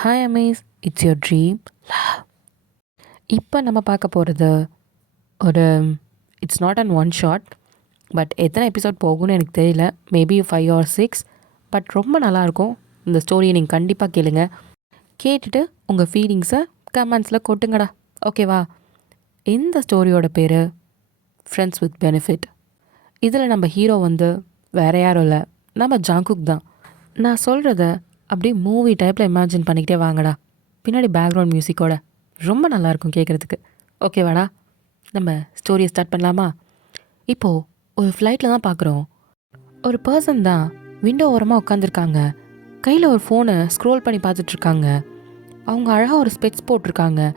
Hi அமீஸ், it's your dream. இப்போ நம்ம பார்க்க போகிறது ஒரு it's not an one shot. But எத்தனை எபிசோட் போகும்னு எனக்கு தெரியல. Maybe 5 or 6. பட் ரொம்ப நல்லாயிருக்கும். இந்த ஸ்டோரியை நீங்கள் கண்டிப்பாக கேளுங்க. கேட்டுட்டு உங்கள் ஃபீலிங்ஸை கமெண்ட்ஸில் கொட்டுங்கடா. ஓகேவா? இந்த ஸ்டோரியோட பேர் ஃப்ரெண்ட்ஸ் வித் பெனிஃபிட். இதில் நம்ம ஹீரோ வேறு யாரும் இல்லை, நம்ம ஜாங்குக் தான். நான் சொல்கிறத அப்படியே மூவி டைப்பில் இமேஜின் பண்ணிக்கிட்டே வாங்கடா. பின்னாடி பேக்ரவுண்ட் மியூசிக்கோட ரொம்ப நல்லாயிருக்கும் கேட்குறதுக்கு. ஓகேவாடா? நம்ம ஸ்டோரியை ஸ்டார்ட் பண்ணலாமா? இப்போது ஒரு ஃப்ளைட்டில் தான் பார்க்குறோம். ஒரு பர்சன் தான் விண்டோ ஓரமாக உட்காந்துருக்காங்க. கையில் ஒரு ஃபோனை ஸ்க்ரோல் பண்ணி பார்த்துட்ருக்காங்க. அவங்க அழகாக ஒரு ஸ்பெட்ஸ் போட்டிருக்காங்க.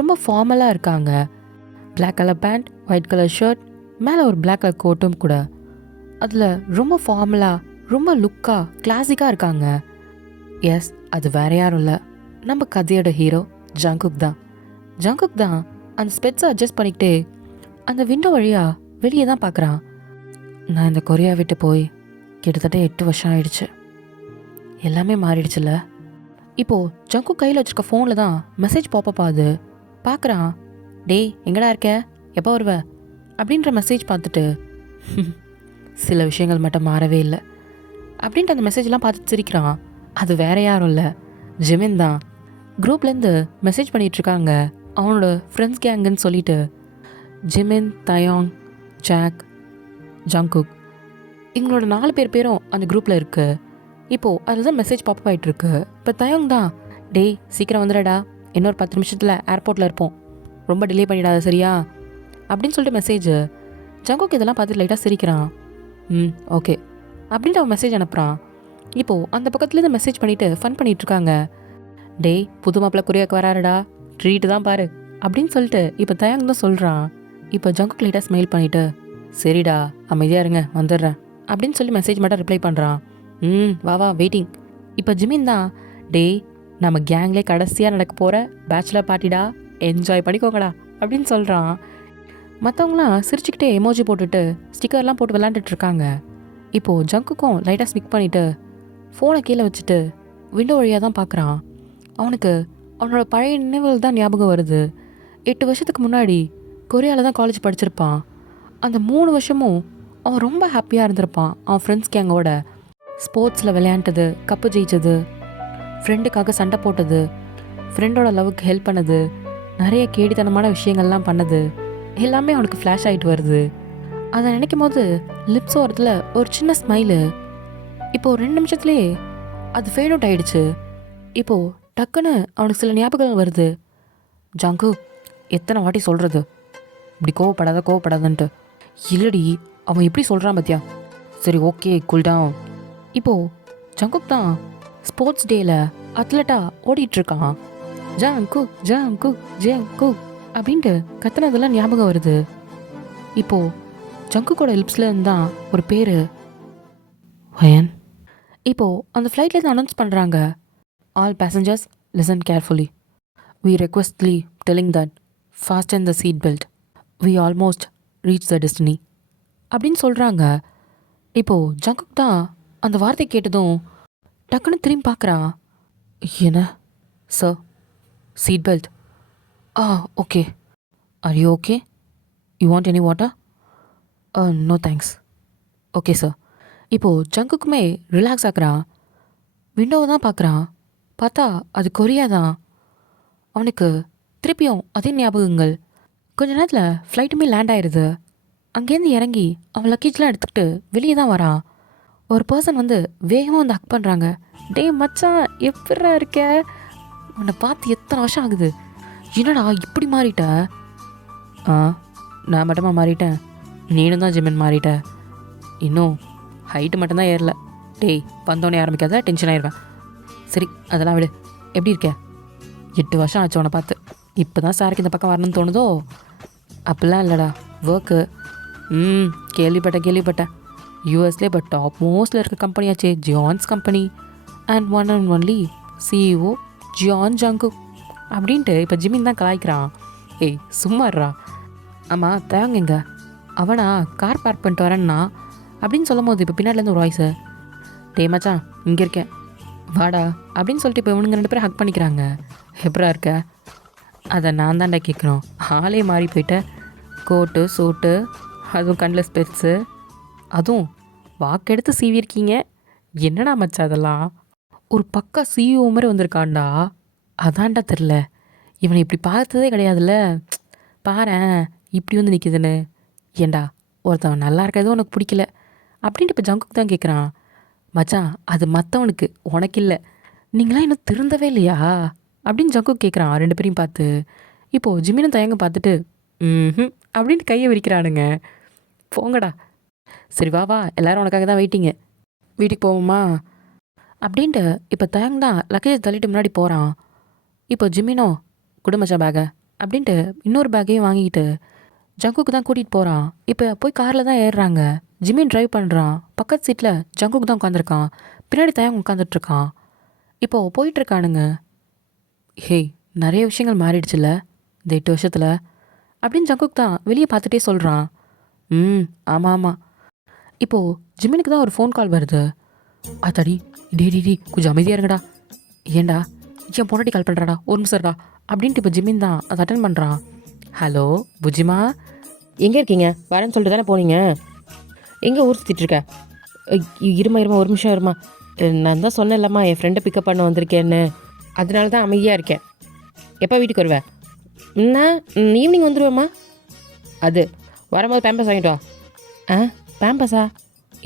ரொம்ப ஃபார்மலாக இருக்காங்க. Black colour pant, white colour shirt, மேலே ஒரு பிளாக் கலர் கோட்டும் கூட. அதில் ரொம்ப ஃபார்மலாக, ரொம்ப லுக்காக, கிளாசிக்காக இருக்காங்க. எஸ், அது வேற யாரும் இல்லை, நம்ம கதையோட ஹீரோ ஜங்குக் தான். ஜங்குக் தான் அந்த ஸ்பெட்ஸை அட்ஜஸ்ட் பண்ணிக்கிட்டே அந்த விண்டோ வழியாக வெளியே தான் பார்க்குறான். நான் இந்த கொரியா விட்டு போய் கிட்டத்தட்ட 8 வருஷம் ஆயிடுச்சு. எல்லாமே மாறிடுச்சுல்ல. இப்போது ஜங்குக் கையில் வச்சுருக்க ஃபோனில் தான் மெசேஜ் பாப்பப் ஆகுது. பார்க்குறான். டேய், எங்கடா இருக்க, எப்போ வருவ அப்படின்ற மெசேஜ் பார்த்துட்டு சில விஷயங்கள் மட்டும் மாறவே இல்லை அப்படின்ட்டு அந்த மெசேஜ்லாம் பார்த்துட்டு சிரிக்கிறான். அது வேற யாரும் இல்லை, ஜிமின் தான். குரூப்லேருந்து மெசேஜ் பண்ணிகிட்ருக்காங்க அவனோட ஃப்ரெண்ட்ஸ் கேங்குன்னு சொல்லிட்டு. ஜிமின், தயாங், ஜாக், ஜங்குக், இவங்களோட 4 பேரும் அந்த குரூப்பில் இருக்குது. இப்போது அதுதான் மெசேஜ் பாப்பப் ஆகிட்டுருக்கு. இப்போ தயாங் தான், டேய் சீக்கிரம் வந்துடா, இன்னொரு 10 நிமிஷத்தில் ஏர்போர்ட்டில் இருப்போம், ரொம்ப டிலே பண்ணிடாத சரியா அப்படின்னு சொல்லிட்டு மெசேஜ். ஜங்குக் இதெல்லாம் பார்த்துட்டு லைட்டாக சிரிக்கிறான். ஓகே அப்படின்ட்டு அவன் மெசேஜ் அனுப்புகிறான். இப்போது அந்த பக்கத்துலேருந்து மெசேஜ் பண்ணிவிட்டு ஃபன் பண்ணிகிட்ருக்காங்க. டேய், புது மாப்பிள்ள கொரியாவுக்கு வராருடா, ட்ரீட்டு தான் பாரு அப்படின்னு சொல்லிட்டு இப்போ தயாங் தான் சொல்கிறான். இப்போ ஜங்குக் லைட்டாக ஸ்மைல் பண்ணிவிட்டு, சரிடா அமைதியாக இருங்க வந்துடுறேன் அப்படின்னு சொல்லி மெசேஜ் மட்டும் ரிப்ளை பண்ணுறான். வா வா வெயிட்டிங். இப்போ ஜிமின் தான், டேய் நம்ம கேங்லேயே கடைசியாக நடக்க போகிற பேச்சுலர் பார்ட்டிடா, என்ஜாய் பண்ணிக்கோங்கடா அப்படின்னு சொல்கிறான். மற்றவங்களாம் சிரிச்சுக்கிட்டே எமோஜி போட்டுட்டு ஸ்டிக்கர்லாம் போட்டு விளாண்டுட்ருக்காங்க. இப்போது ஜங்குக்கும் லைட்டாக ஸ்மிக் பண்ணிவிட்டு ஃபோனை கீழே வச்சுட்டு விண்டோ வழியாக தான் பார்க்குறான். அவனுக்கு அவனோட பழைய நினைவுகள் தான் ஞாபகம் வருது. 8 வருஷத்துக்கு முன்னாடி கொரியாவில் தான் காலேஜ் படிச்சிருப்பான். அந்த 3 வருஷமும் அவன் ரொம்ப ஹாப்பியாக இருந்திருப்பான். அவன் ஃப்ரெண்ட்ஸ் கேங்கோட ஸ்போர்ட்ஸில் விளையாண்டது, கப்பு ஜெயிச்சது, ஃப்ரெண்டுக்காக சண்டை போட்டது, ஃப்ரெண்டோட லவ்வுக்கு ஹெல்ப் பண்ணது, நிறைய கேடித்தனமான விஷயங்கள்லாம் பண்ணது எல்லாமே அவனுக்கு ஃப்ளாஷ் ஆகிட்டு வருது. அதை நினைக்கும் போது லிப்ஸ் ஓரத்தில் ஒரு சின்ன ஸ்மைலு. இப்போது 2 நிமிஷத்துலேயே அது ஃபேட் அவுட் ஆகிடுச்சு. இப்போது டக்குன்னு அவனுக்கு சில ஞாபகம் வருது. ஜங்கு, எத்தனை வாட்டி சொல்கிறது இப்படி கோவப்படாதன்ட்டு. இல்லடி, அவன் எப்படி சொல்கிறான் பத்தியா. சரி ஓகே, கூல் டவுன். இப்போது ஜங்குக் தான் ஸ்போர்ட்ஸ் டேயில் அத்லட்டாக ஓடிட்டுருக்கான். ஜங்கு ஜங்கு ஜங்கு அப்படின்ட்டு கத்துனதெல்லாம் ஞாபகம் வருது. இப்போது ஜங்குக்கோட லிப்ஸில் இருந்தான் ஒரு பேர், வயன். இப்போது அந்த ஃப்ளைட்லேருந்து அனௌன்ஸ் பண்ணுறாங்க, all passengers listen carefully, we requestly telling that fasten the seat belt, we almost reach the destiny அப்படின்னு சொல்கிறாங்க. இப்போது ஜங்குக் தான் அந்த வார்த்தை கேட்டதும் டக்குன்னு திரும்பி பார்க்குறான். என்ன sir, seat belt? Okay. Are you okay? You want any water? No thanks. Okay sir. இப்போது ஜங்குக்குமே ரிலாக்ஸ் ஆக்குறான். விண்டோவை தான் பார்க்குறான். பார்த்தா அது கொரியா தான். அவனுக்கு திருப்பியும் அதே ஞாபகங்கள். கொஞ்ச நேரத்தில் ஃப்ளைட்டுமே லேண்ட் ஆயிடுது. அங்கேருந்து இறங்கி அவன் லக்கேஜ்லாம் எடுத்துக்கிட்டு வெளியே தான் வரான். ஒரு பர்சன் வேகமாக ஹக் பண்ணுறாங்க. டே மச்சான், எப்படா இருக்க, உன்னை பார்த்து எத்தனை வருஷம் ஆகுது, என்னடா இப்படி மாறிட்ட? நான் மட்டுமா மாறிட்டேன், நீனும் தான் ஜிமின் மாறிட்ட. இன்னும் ஹைட்டு மட்டும்தான் ஏறல. டேய், வந்தோடனே ஆரம்பிக்காத, டென்ஷன் ஆயிடுவேன். சரி அதெல்லாம் விடு, எப்படி இருக்க? 8 வருஷம் ஆச்சு உன்னை பார்த்து. இப்போ தான் சாருக்கு இந்த பக்கம் வரணும்னு தோணுதோ? அப்படிலாம் இல்லைடா, ஒர்க்கு. கேள்விப்பட்டேன். யூஎஸ்லேயே பட் டாப் மோஸ்டில் இருக்க கம்பெனியாச்சே, Jian's company. And one and only CEO Jian Jungkook அப்படின்ட்டு இப்போ ஜிமின் தான் கலாய்க்கிறான். ஏய் சும்மாடுறா. ஆமாம் தயாங் எங்க? அவனா கார் பார்க் பண்ணிட்டு வரேன்னா அப்படின்னு சொல்லும் போது இப்போ பின்னாடிலேருந்து ஒரு வாய்ஸு, டே மச்சான் இங்கே இருக்கேன், வாடா அப்படின்னு சொல்லிட்டு இப்போ இவனுங்க 2 பேரும் ஹக் பண்ணிக்கிறாங்க. எப்படா இருக்க? அதை நான் தான்டா கேட்குறோம். ஆளே மாறி போயிட்டேன். கோட்டு சூட்டு, அதுவும் கண்ணில் ஸ்பெட்ஸு, அதுவும் வாக்கெடுத்து சீவிருக்கீங்க. என்னடா மச்சா அதெல்லாம்? ஒரு பக்கா சிஇஓ மாதிரி வந்திருக்கான்டா. அதான்டா தெரில, இவனை இப்படி பார்த்ததே கிடையாதுல்ல. பாரேன் இப்படி வந்து நிற்கிதுன்னு. ஏண்டா ஒருத்தவன் நல்லா இருக்கிறதும் உனக்கு பிடிக்கல அப்படின்ட்டு இப்போ ஜங்குக்கு தான் கேட்குறான். மச்சான் அது மற்றவனுக்கு, உனக்கு இல்லை. நீங்களாம் இன்னும் திருந்தவே இல்லையா அப்படின்னு ஜங்குக்கு கேட்குறான் 2 பேரையும் பார்த்து. இப்போது ஜிமினும் தயங்க பார்த்துட்டு ம் அப்படின்ட்டு கையை விரிக்கிறானுங்க. போங்கடா. சரி வா வா, எல்லோரும் உனக்காக தான் வெயிட்டிங்க, வீட்டுக்கு போவோமா அப்படின்ட்டு இப்போ தயங்க தான் லக்கேஜ் தள்ளிட்டு முன்னாடி போகிறான். இப்போ ஜிமினோ குடும்பச்சா பேகை அப்படின்ட்டு இன்னொரு பேக்கையும் வாங்கிக்கிட்டு ஜங்குக்கு தான் கூட்டிகிட்டு போகிறான். இப்போ போய் காரில் தான் ஏறுறாங்க. ஜிமின் டிரைவ் பண்ணுறான். பக்கத்து சீட்டில் ஜங்குக்கு தான் உட்காந்துருக்கான். பின்னாடி தயங்க உட்காந்துட்ருக்கான். இப்போது போயிட்டுருக்கானுங்க. ஹேய், நிறைய விஷயங்கள் மாறிடுச்சுல்ல இந்த 8 வருஷத்தில் அப்படின்னு ஜங்குக்கு தான் வெளியே பார்த்துட்டே சொல்கிறான். ஆமாம் ஆமாம். இப்போது ஜிமினுக்கு தான் ஒரு ஃபோன் கால் வருது. அத்தாடி, டே கொஞ்சம் அமைதியாக இருங்கடா. ஏண்டா என் பொண்டாட்டி கால் பண்ணுறாடா, ஒரு நிமிஷம்டா அப்படின்ட்டு இப்போ ஜிமின் தான் அதை அட்டன் பண்ணுறான். ஹலோ புஜிமா, எங்கே இருக்கீங்க? வரேன்னு சொல்லிட்டு தானே போனீங்க. எங்கே ஊர் சுற்றிட்டுருக்க? இருமா ஒரு நிமிஷம் இருமா. நான் தான் சொன்னேன்லம்மா என் ஃப்ரெண்டை பிக்கப் பண்ண வந்திருக்கேன்னு, அதனால தான் அமைதியாக இருக்கேன். எப்போ வீட்டுக்கு வருவேன்? நான் ஈவினிங் வந்துடுவேம்மா. அது வரும்போது பேம்பஸ் வாங்கிட்டு வா. பேம்பஸா?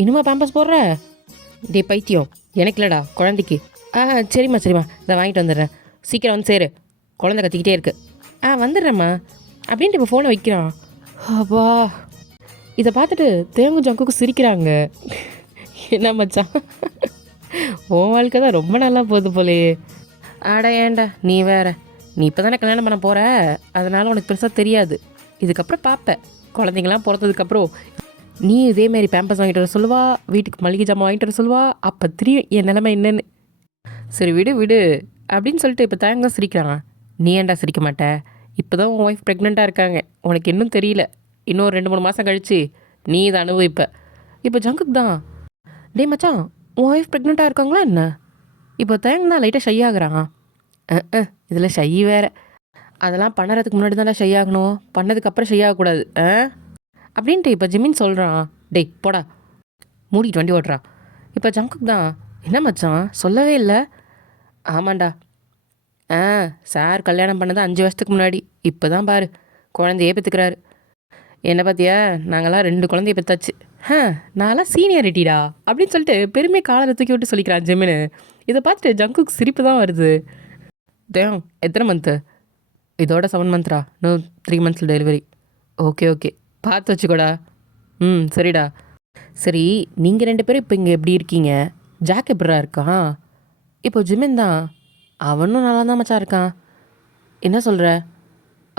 இன்னுமா பேம்பஸ் போடுற? டே பைத்தியம், எனக்கு இல்லைடா, குழந்தைக்கு. சரிம்மா இதை வாங்கிட்டு வந்துடுறேன். சீக்கிரம் வந்து சேரு, குழந்தை கத்திக்கிட்டே இருக்கு. வந்துடுறேம்மா அப்படின்ட்டு இப்போ ஃபோனை வைக்கிறான். அப்பா, இதை பார்த்துட்டு தேங்கு ஜங்குக்கு சிரிக்கிறாங்க. என்ன மச்சான், உன் வாழ்க்கை தான் ரொம்ப நல்லா போகுது போலையே. ஆடா ஏண்டா நீ வேற, நீ இப்போ தானே கல்யாணம் பண்ண போகிற, அதனால் உனக்கு பெருசாக தெரியாது. இதுக்கப்புறம் பார்ப்பேன், குழந்தைங்களாம் பிறந்ததுக்கப்புறம் நீ இதேமாரி பேம்பஸ் வாங்கிட்டு வர சொல்லுவா, வீட்டுக்கு மளிகை ஜாமான் வாங்கிட்டு வர சொல்லுவா, அப்போ தெரியும் என் நிலைமை என்னன்னு. சரி விடு அப்படின்னு சொல்லிட்டு இப்போ தேங்க சிரிக்கிறாங்க. நீ ஏன்டா சிரிக்க மாட்டே? இப்போ தான் உன் ஒய்ஃப் ப்ரெக்னெண்ட்டாக இருக்காங்க, உனக்கு இன்னும் தெரியல. இன்னும் 2-3 மாதம் கழிச்சு நீ இதை அனுபவிப்ப. இப்போ ஜங்குக்கு தான், டே மச்சான் உன் ஒய்ஃப் ப்ரெக்னெண்ட்டாக இருக்காங்களா என்ன? இப்போ தேங்க தான் லைட்டாக ஷை ஆகுறான். இதில் ஷை வேறு. அதெல்லாம் பண்ணுறதுக்கு முன்னாடி தானே ஷை ஆகணும், பண்ணதுக்கப்புறம் ஷை ஆகக்கூடாது அப்படின்ட்டு இப்போ ஜிமின் சொல்கிறான். டேய் போடா, மூடிட்டு வண்டி ஓட்டுறா. இப்போ ஜங்குக்கு தான், என்ன மச்சான் சொல்லவே இல்லை? ஆமாண்டா. சார் கல்யாணம் பண்ணது 5 வருஷத்துக்கு முன்னாடி, இப்போ தான் பாரு குழந்தையே பெற்றுக்கிறாரு. என்ன பார்த்தியா, நாங்களாம் 2 குழந்தைய பெற்றாச்சு. நான்லாம் சீனியாரிட்டிடா அப்படின்னு சொல்லிட்டு பெருமை காலரை தூக்கி விட்டு சொல்லிக்கிறான் ஜெமினு. இதை பார்த்துட்டு ஜங்குக்கு சிரிப்பு தான் வருது. தேவ் எத்தனை மந்த்து? இதோட 7 மந்த்ரா, இன்னும் 3 மந்த்ஸில் டெலிவரி. ஓகே பார்த்து வச்சுக்கோடா. சரிடா. சரி நீங்கள் 2 பேரும் இப்போ இங்கே எப்படி இருக்கீங்க? ஜாக் எப்படா இருக்கான்? இப்போ ஜிமின் தான், அவனும் நல்லா தான் மச்சான் இருக்கான். என்ன சொல்கிற?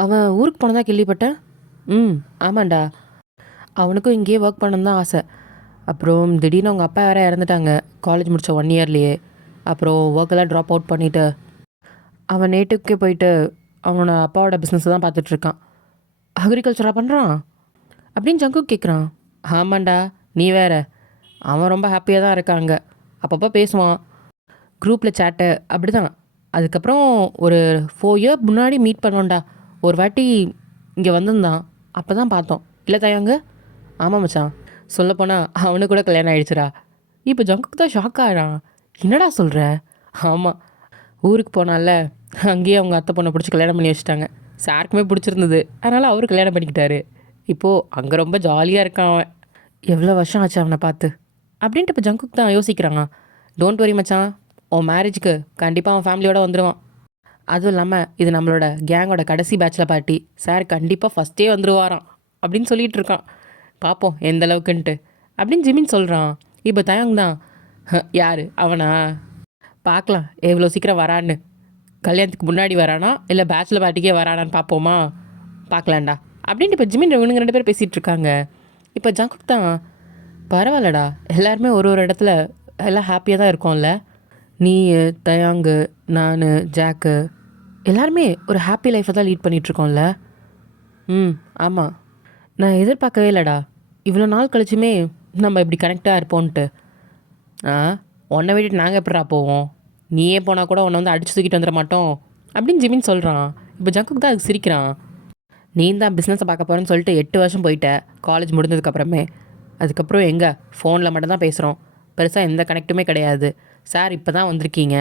அவன் ஊருக்கு போனதா கேள்விப்பட்டேன். ஆமாண்டா, அவனுக்கும் இங்கேயே ஒர்க் பண்ணணும் தான் ஆசை. அப்புறம் திடீர்னு அவங்க அப்பா வேறு இறந்துட்டாங்க காலேஜ் முடித்த 1 இயர்லேயே. அப்புறம் ஒர்க்கெல்லாம் ட்ராப் அவுட் பண்ணிவிட்டு அவன் நேட்டுக்கே போயிட்டு அவனோட அப்பாவோட பிஸ்னஸ் தான் பார்த்துட்ருக்கான். அக்ரிகல்ச்சராக பண்ணுறான் அப்படின்னு ஜங்கு கேட்குறான். ஆமாண்டா, நீ வேற. அவன் ரொம்ப ஹாப்பியாக தான் இருக்காங்க, அப்பப்போ பேசுவான், குரூப்பில் சேட்டு அப்படி தான். அதுக்கப்புறம் ஒரு 4 இயர் முன்னாடி மீட் பண்ணோண்டா, ஒரு வாட்டி இங்கே வந்திருந்தான், அப்போ தான் பார்த்தோம். இல்லை தாயாங்க? ஆமாம் மச்சான், சொல்லப்போனால் அவனுக்கு கூட கல்யாணம் ஆகிடுச்சுடா. இப்போ ஜங்குக்கு தான் ஷாக் ஆகிறான். என்னடா சொல்கிற? ஆமாம், ஊருக்கு போனால அங்கேயே அவங்க அத்தை பொண்ணை பிடிச்சி கல்யாணம் பண்ணி வச்சுட்டாங்க. சாருக்குமே பிடிச்சிருந்தது, அதனால் அவரு கல்யாணம் பண்ணிக்கிட்டாரு. இப்போது அங்கே ரொம்ப ஜாலியாக இருக்கான் அவன். எவ்வளோ வருஷம் ஆச்சு அவனை பார்த்து அப்படின்ட்டு இப்போ ஜங்குக்கு தான் யோசிக்கிறாங்க. டோன்ட் வரி மச்சான், உன் மேரேஜுக்கு கண்டிப்பாக அவன் ஃபேமிலியோடு வந்துடுவான். அதுவும் இல்லாமல் இது நம்மளோட கேங்கோட கடைசி பேச்சில் பார்ட்டி, சார் கண்டிப்பாக ஃபஸ்ட்டே வந்துடுவாராம் அப்படின்னு சொல்லிகிட்டு இருக்கான். பார்ப்போம் எந்த அளவுக்குன்ட்டு அப்படின்னு ஜிமின் சொல்கிறான். இப்போ தயங் தான், யார் அவனா? பார்க்கலாம் எவ்வளோ சீக்கிரம் வரான்னு. கல்யாணத்துக்கு முன்னாடி வரானா இல்லை பேச்சுலர் பார்ட்டிக்கே வரானான்னு பார்ப்போமா? பார்க்கலாண்டா அப்படின்ட்டு இப்போ ஜிமின் இவனுங்க 2 பேர் பேசிகிட்டு இருக்காங்க. இப்போ ஜங்குக் தான், பரவாயில்லடா, எல்லாருமே ஒரு இடத்துல எல்லாம் ஹாப்பியாக தான் இருக்கோம்ல. நீ, தயாங்கு, நான், ஜாக்கு எல்லாருமே ஒரு ஹாப்பி லைஃப்பை தான் லீட் பண்ணிகிட்ருக்கோம்ல. ஆமாம், நான் எதிர்பார்க்கவே இல்லைடா இவ்வளோ நாள் கழிச்சுமே நம்ம இப்படி கனெக்டாக இருப்போன்ட்டு. உன்னை விட்டுட்டு நாங்கள் எப்படா போவோம்? நீயே போனால் கூட உன்னை வந்து அடிச்சு தூக்கிட்டு வந்துட மாட்டோம் அப்படின்னு ஜிமின் சொல்கிறான். இப்போ ஜங்குக் தான் அதுக்கு சிரிக்கிறான். நீ தான் பிஸ்னஸை பார்க்க போகிறேன்னு சொல்லிட்டு 8 வருஷம் போயிட்ட காலேஜ் முடிஞ்சதுக்கப்புறமே. அதுக்கப்புறம் எங்கே ஃபோனில் மட்டும்தான் பேசுகிறோம், பெருசாக எந்த கனெக்ட்டுமே கிடையாது. சார் இப்போ தான் வந்திருக்கீங்க.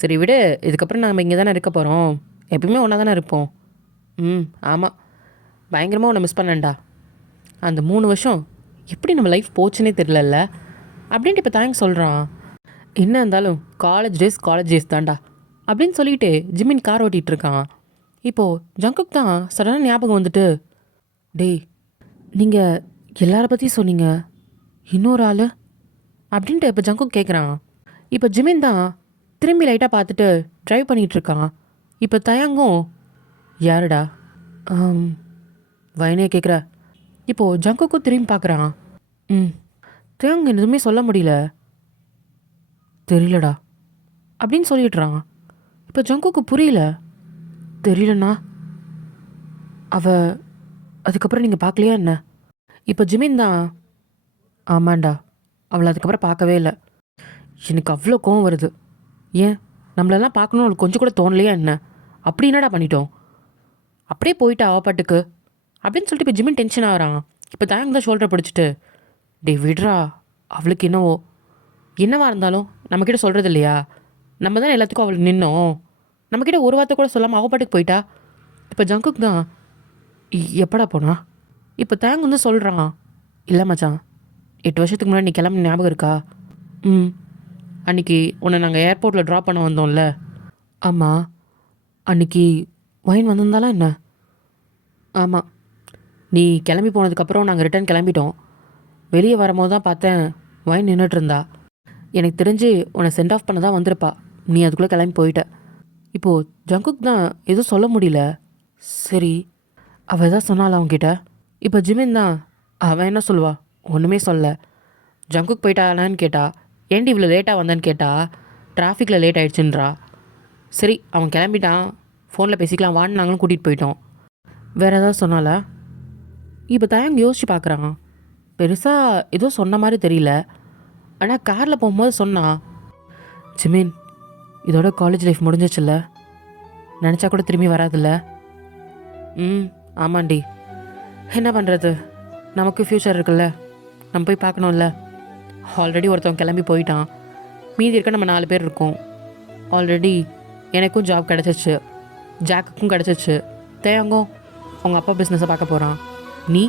சரி விடு, இதுக்கப்புறம் நம்ம இங்கே தானே இருக்க போகிறோம், எப்பயுமே ஒன்றா தானே இருப்போம். ஆமாம், பயங்கரமாக உன்னை மிஸ் பண்ணேன்டா. அந்த 3 வருஷம் எப்படி நம்ம லைஃப் போச்சுன்னே தெரிலல்ல அப்படின்ட்டு இப்போ தேங்க்ஸ் சொல்கிறான். என்ன இருந்தாலும் காலேஜ் டேஸ் தான்டா அப்படின்னு சொல்லிட்டு ஜிமின் கார் ஓட்டிகிட்டு இருக்கான். இப்போது ஜங்குக் தான் சடனாக ஞாபகம் வந்துட்டு, டேய் நீங்கள் எல்லார பற்றியும் சொன்னீங்க, இன்னொரு ஆள் அப்படின்ட்டு இப்போ ஜங்குக் கேட்குறான். இப்போ ஜிமின் தான் திரும்பி லைட்டாக பார்த்துட்டு ட்ரைவ் பண்ணிகிட்ருக்கான். இப்போ தயங்கும், யாருடா வயனே கேட்குற. இப்போது ஜங்குக்கும் திரும்பி பார்க்குறான். தயங்க எதுவுமே சொல்ல முடியல, தெரியலடா அப்படின்னு சொல்லிடுறான். இப்போ ஜங்குக்கு புரியல. தெரியலண்ணா, அதுக்கப்புறம் நீங்கள் பார்க்கலையா என்ன? இப்போ ஜிமின் தான், ஆமாண்டா, அவளை அதுக்கப்புறம் பார்க்கவே இல்லை. எனக்கு அவ்வளோ கோவம் வருது. ஏன் நம்மளெல்லாம் பார்க்கணும் அவளுக்கு கொஞ்சம் கூட தோணலையா என்ன? அப்படி என்னடா பண்ணிட்டோம்? அப்படியே போயிட்டா அவப்பாட்டுக்கு அப்படின்னு சொல்லிட்டு இப்போ ஜிமின் டென்ஷன் ஆகிறான். இப்போ தயங்க தான் ஷோல்டரை பிடிச்சிட்டு, டே விட்ரா, அவளுக்கு என்னவா இருந்தாலும் நம்மக்கிட்ட சொல்கிறது இல்லையா? நம்ம தான் எல்லாத்துக்கும் அவளுக்கு நின்னோம், நம்மக்கிட்ட ஒரு வார்த்தை கூட சொல்லாமல் அவப்பாட்டுக்கு போயிட்டா. இப்போ ஜங்குக் தான், எப்படா போனா? இப்போ தேங்க வந்து சொல்கிறான், இல்லை மச்சான், 8 வருஷத்துக்கு முன்னாடி நீ கிளம்பி ஞாபகம் இருக்கா? அன்றைக்கி உன்னை நாங்கள் ஏர்போர்ட்டில் ட்ராப் பண்ண வந்தோம்ல. ஆமாம், அன்றைக்கி வைன் வந்திருந்தாலும் என்ன? ஆமாம், நீ கிளம்பி போனதுக்கப்புறம் நாங்கள் ரிட்டர்ன் கிளம்பிட்டோம். வெளியே வரும்போது தான் பார்த்தேன் வைன் நின்றுட்டு இருந்தா. எனக்கு தெரிஞ்சு உன்னை சென்ட் ஆஃப் பண்ண தான் வந்திருப்பா, நீ அதுக்குள்ளே கிளம்பி போயிட்ட. இப்போது ஜங்குக் தான் எதுவும் சொல்ல முடியல. சரி, அவள் எதாவது சொன்னாள் அவங்ககிட்ட? இப்போ ஜிமின் தான், அவன் என்ன சொல்லுவா, ஒன்றுமே சொல்ல. ஜங்குக் போயிட்டானான்னு கேட்டா, ஏன்டி இவ்வளோ லேட்டாக வந்தான்னு கேட்டா, டிராஃபிக்கில் லேட் ஆகிடுச்சுன்றா. சரி அவன் கிளம்பிட்டான், ஃபோனில் பேசிக்கலாம் வான்னு நாங்களும் கூட்டிகிட்டு போயிட்டோம். வேறு ஏதாவது சொன்னாலா? இப்போ தயங்க யோசிச்சு பார்க்குறான். பெருசாக எதுவும் சொன்ன மாதிரி தெரியல. ஆனால் காரில் போகும்போது சொன்னான், ஜிமின் இதோட காலேஜ் லைஃப் முடிஞ்சிச்சுல்ல, நினச்சா கூட திரும்பி வராதில்ல. ஆமாண்டி, என்ன பண்ணுறது, நமக்கு ஃப்யூச்சர் இருக்குல்ல, நம்ம போய் பார்க்கணும்ல. ஆல்ரெடி ஒருத்தவங்க கிளம்பி போயிட்டான், மீதி இருக்க நம்ம 4 பேர் இருக்கோம். ஆல்ரெடி எனக்கும் ஜாப் கிடச்சிச்சு, ஜாக்குக்கும் கிடச்சிச்சு, தேங்கும் அவங்க அப்பா பிஸ்னஸை பார்க்க போகிறான். நீ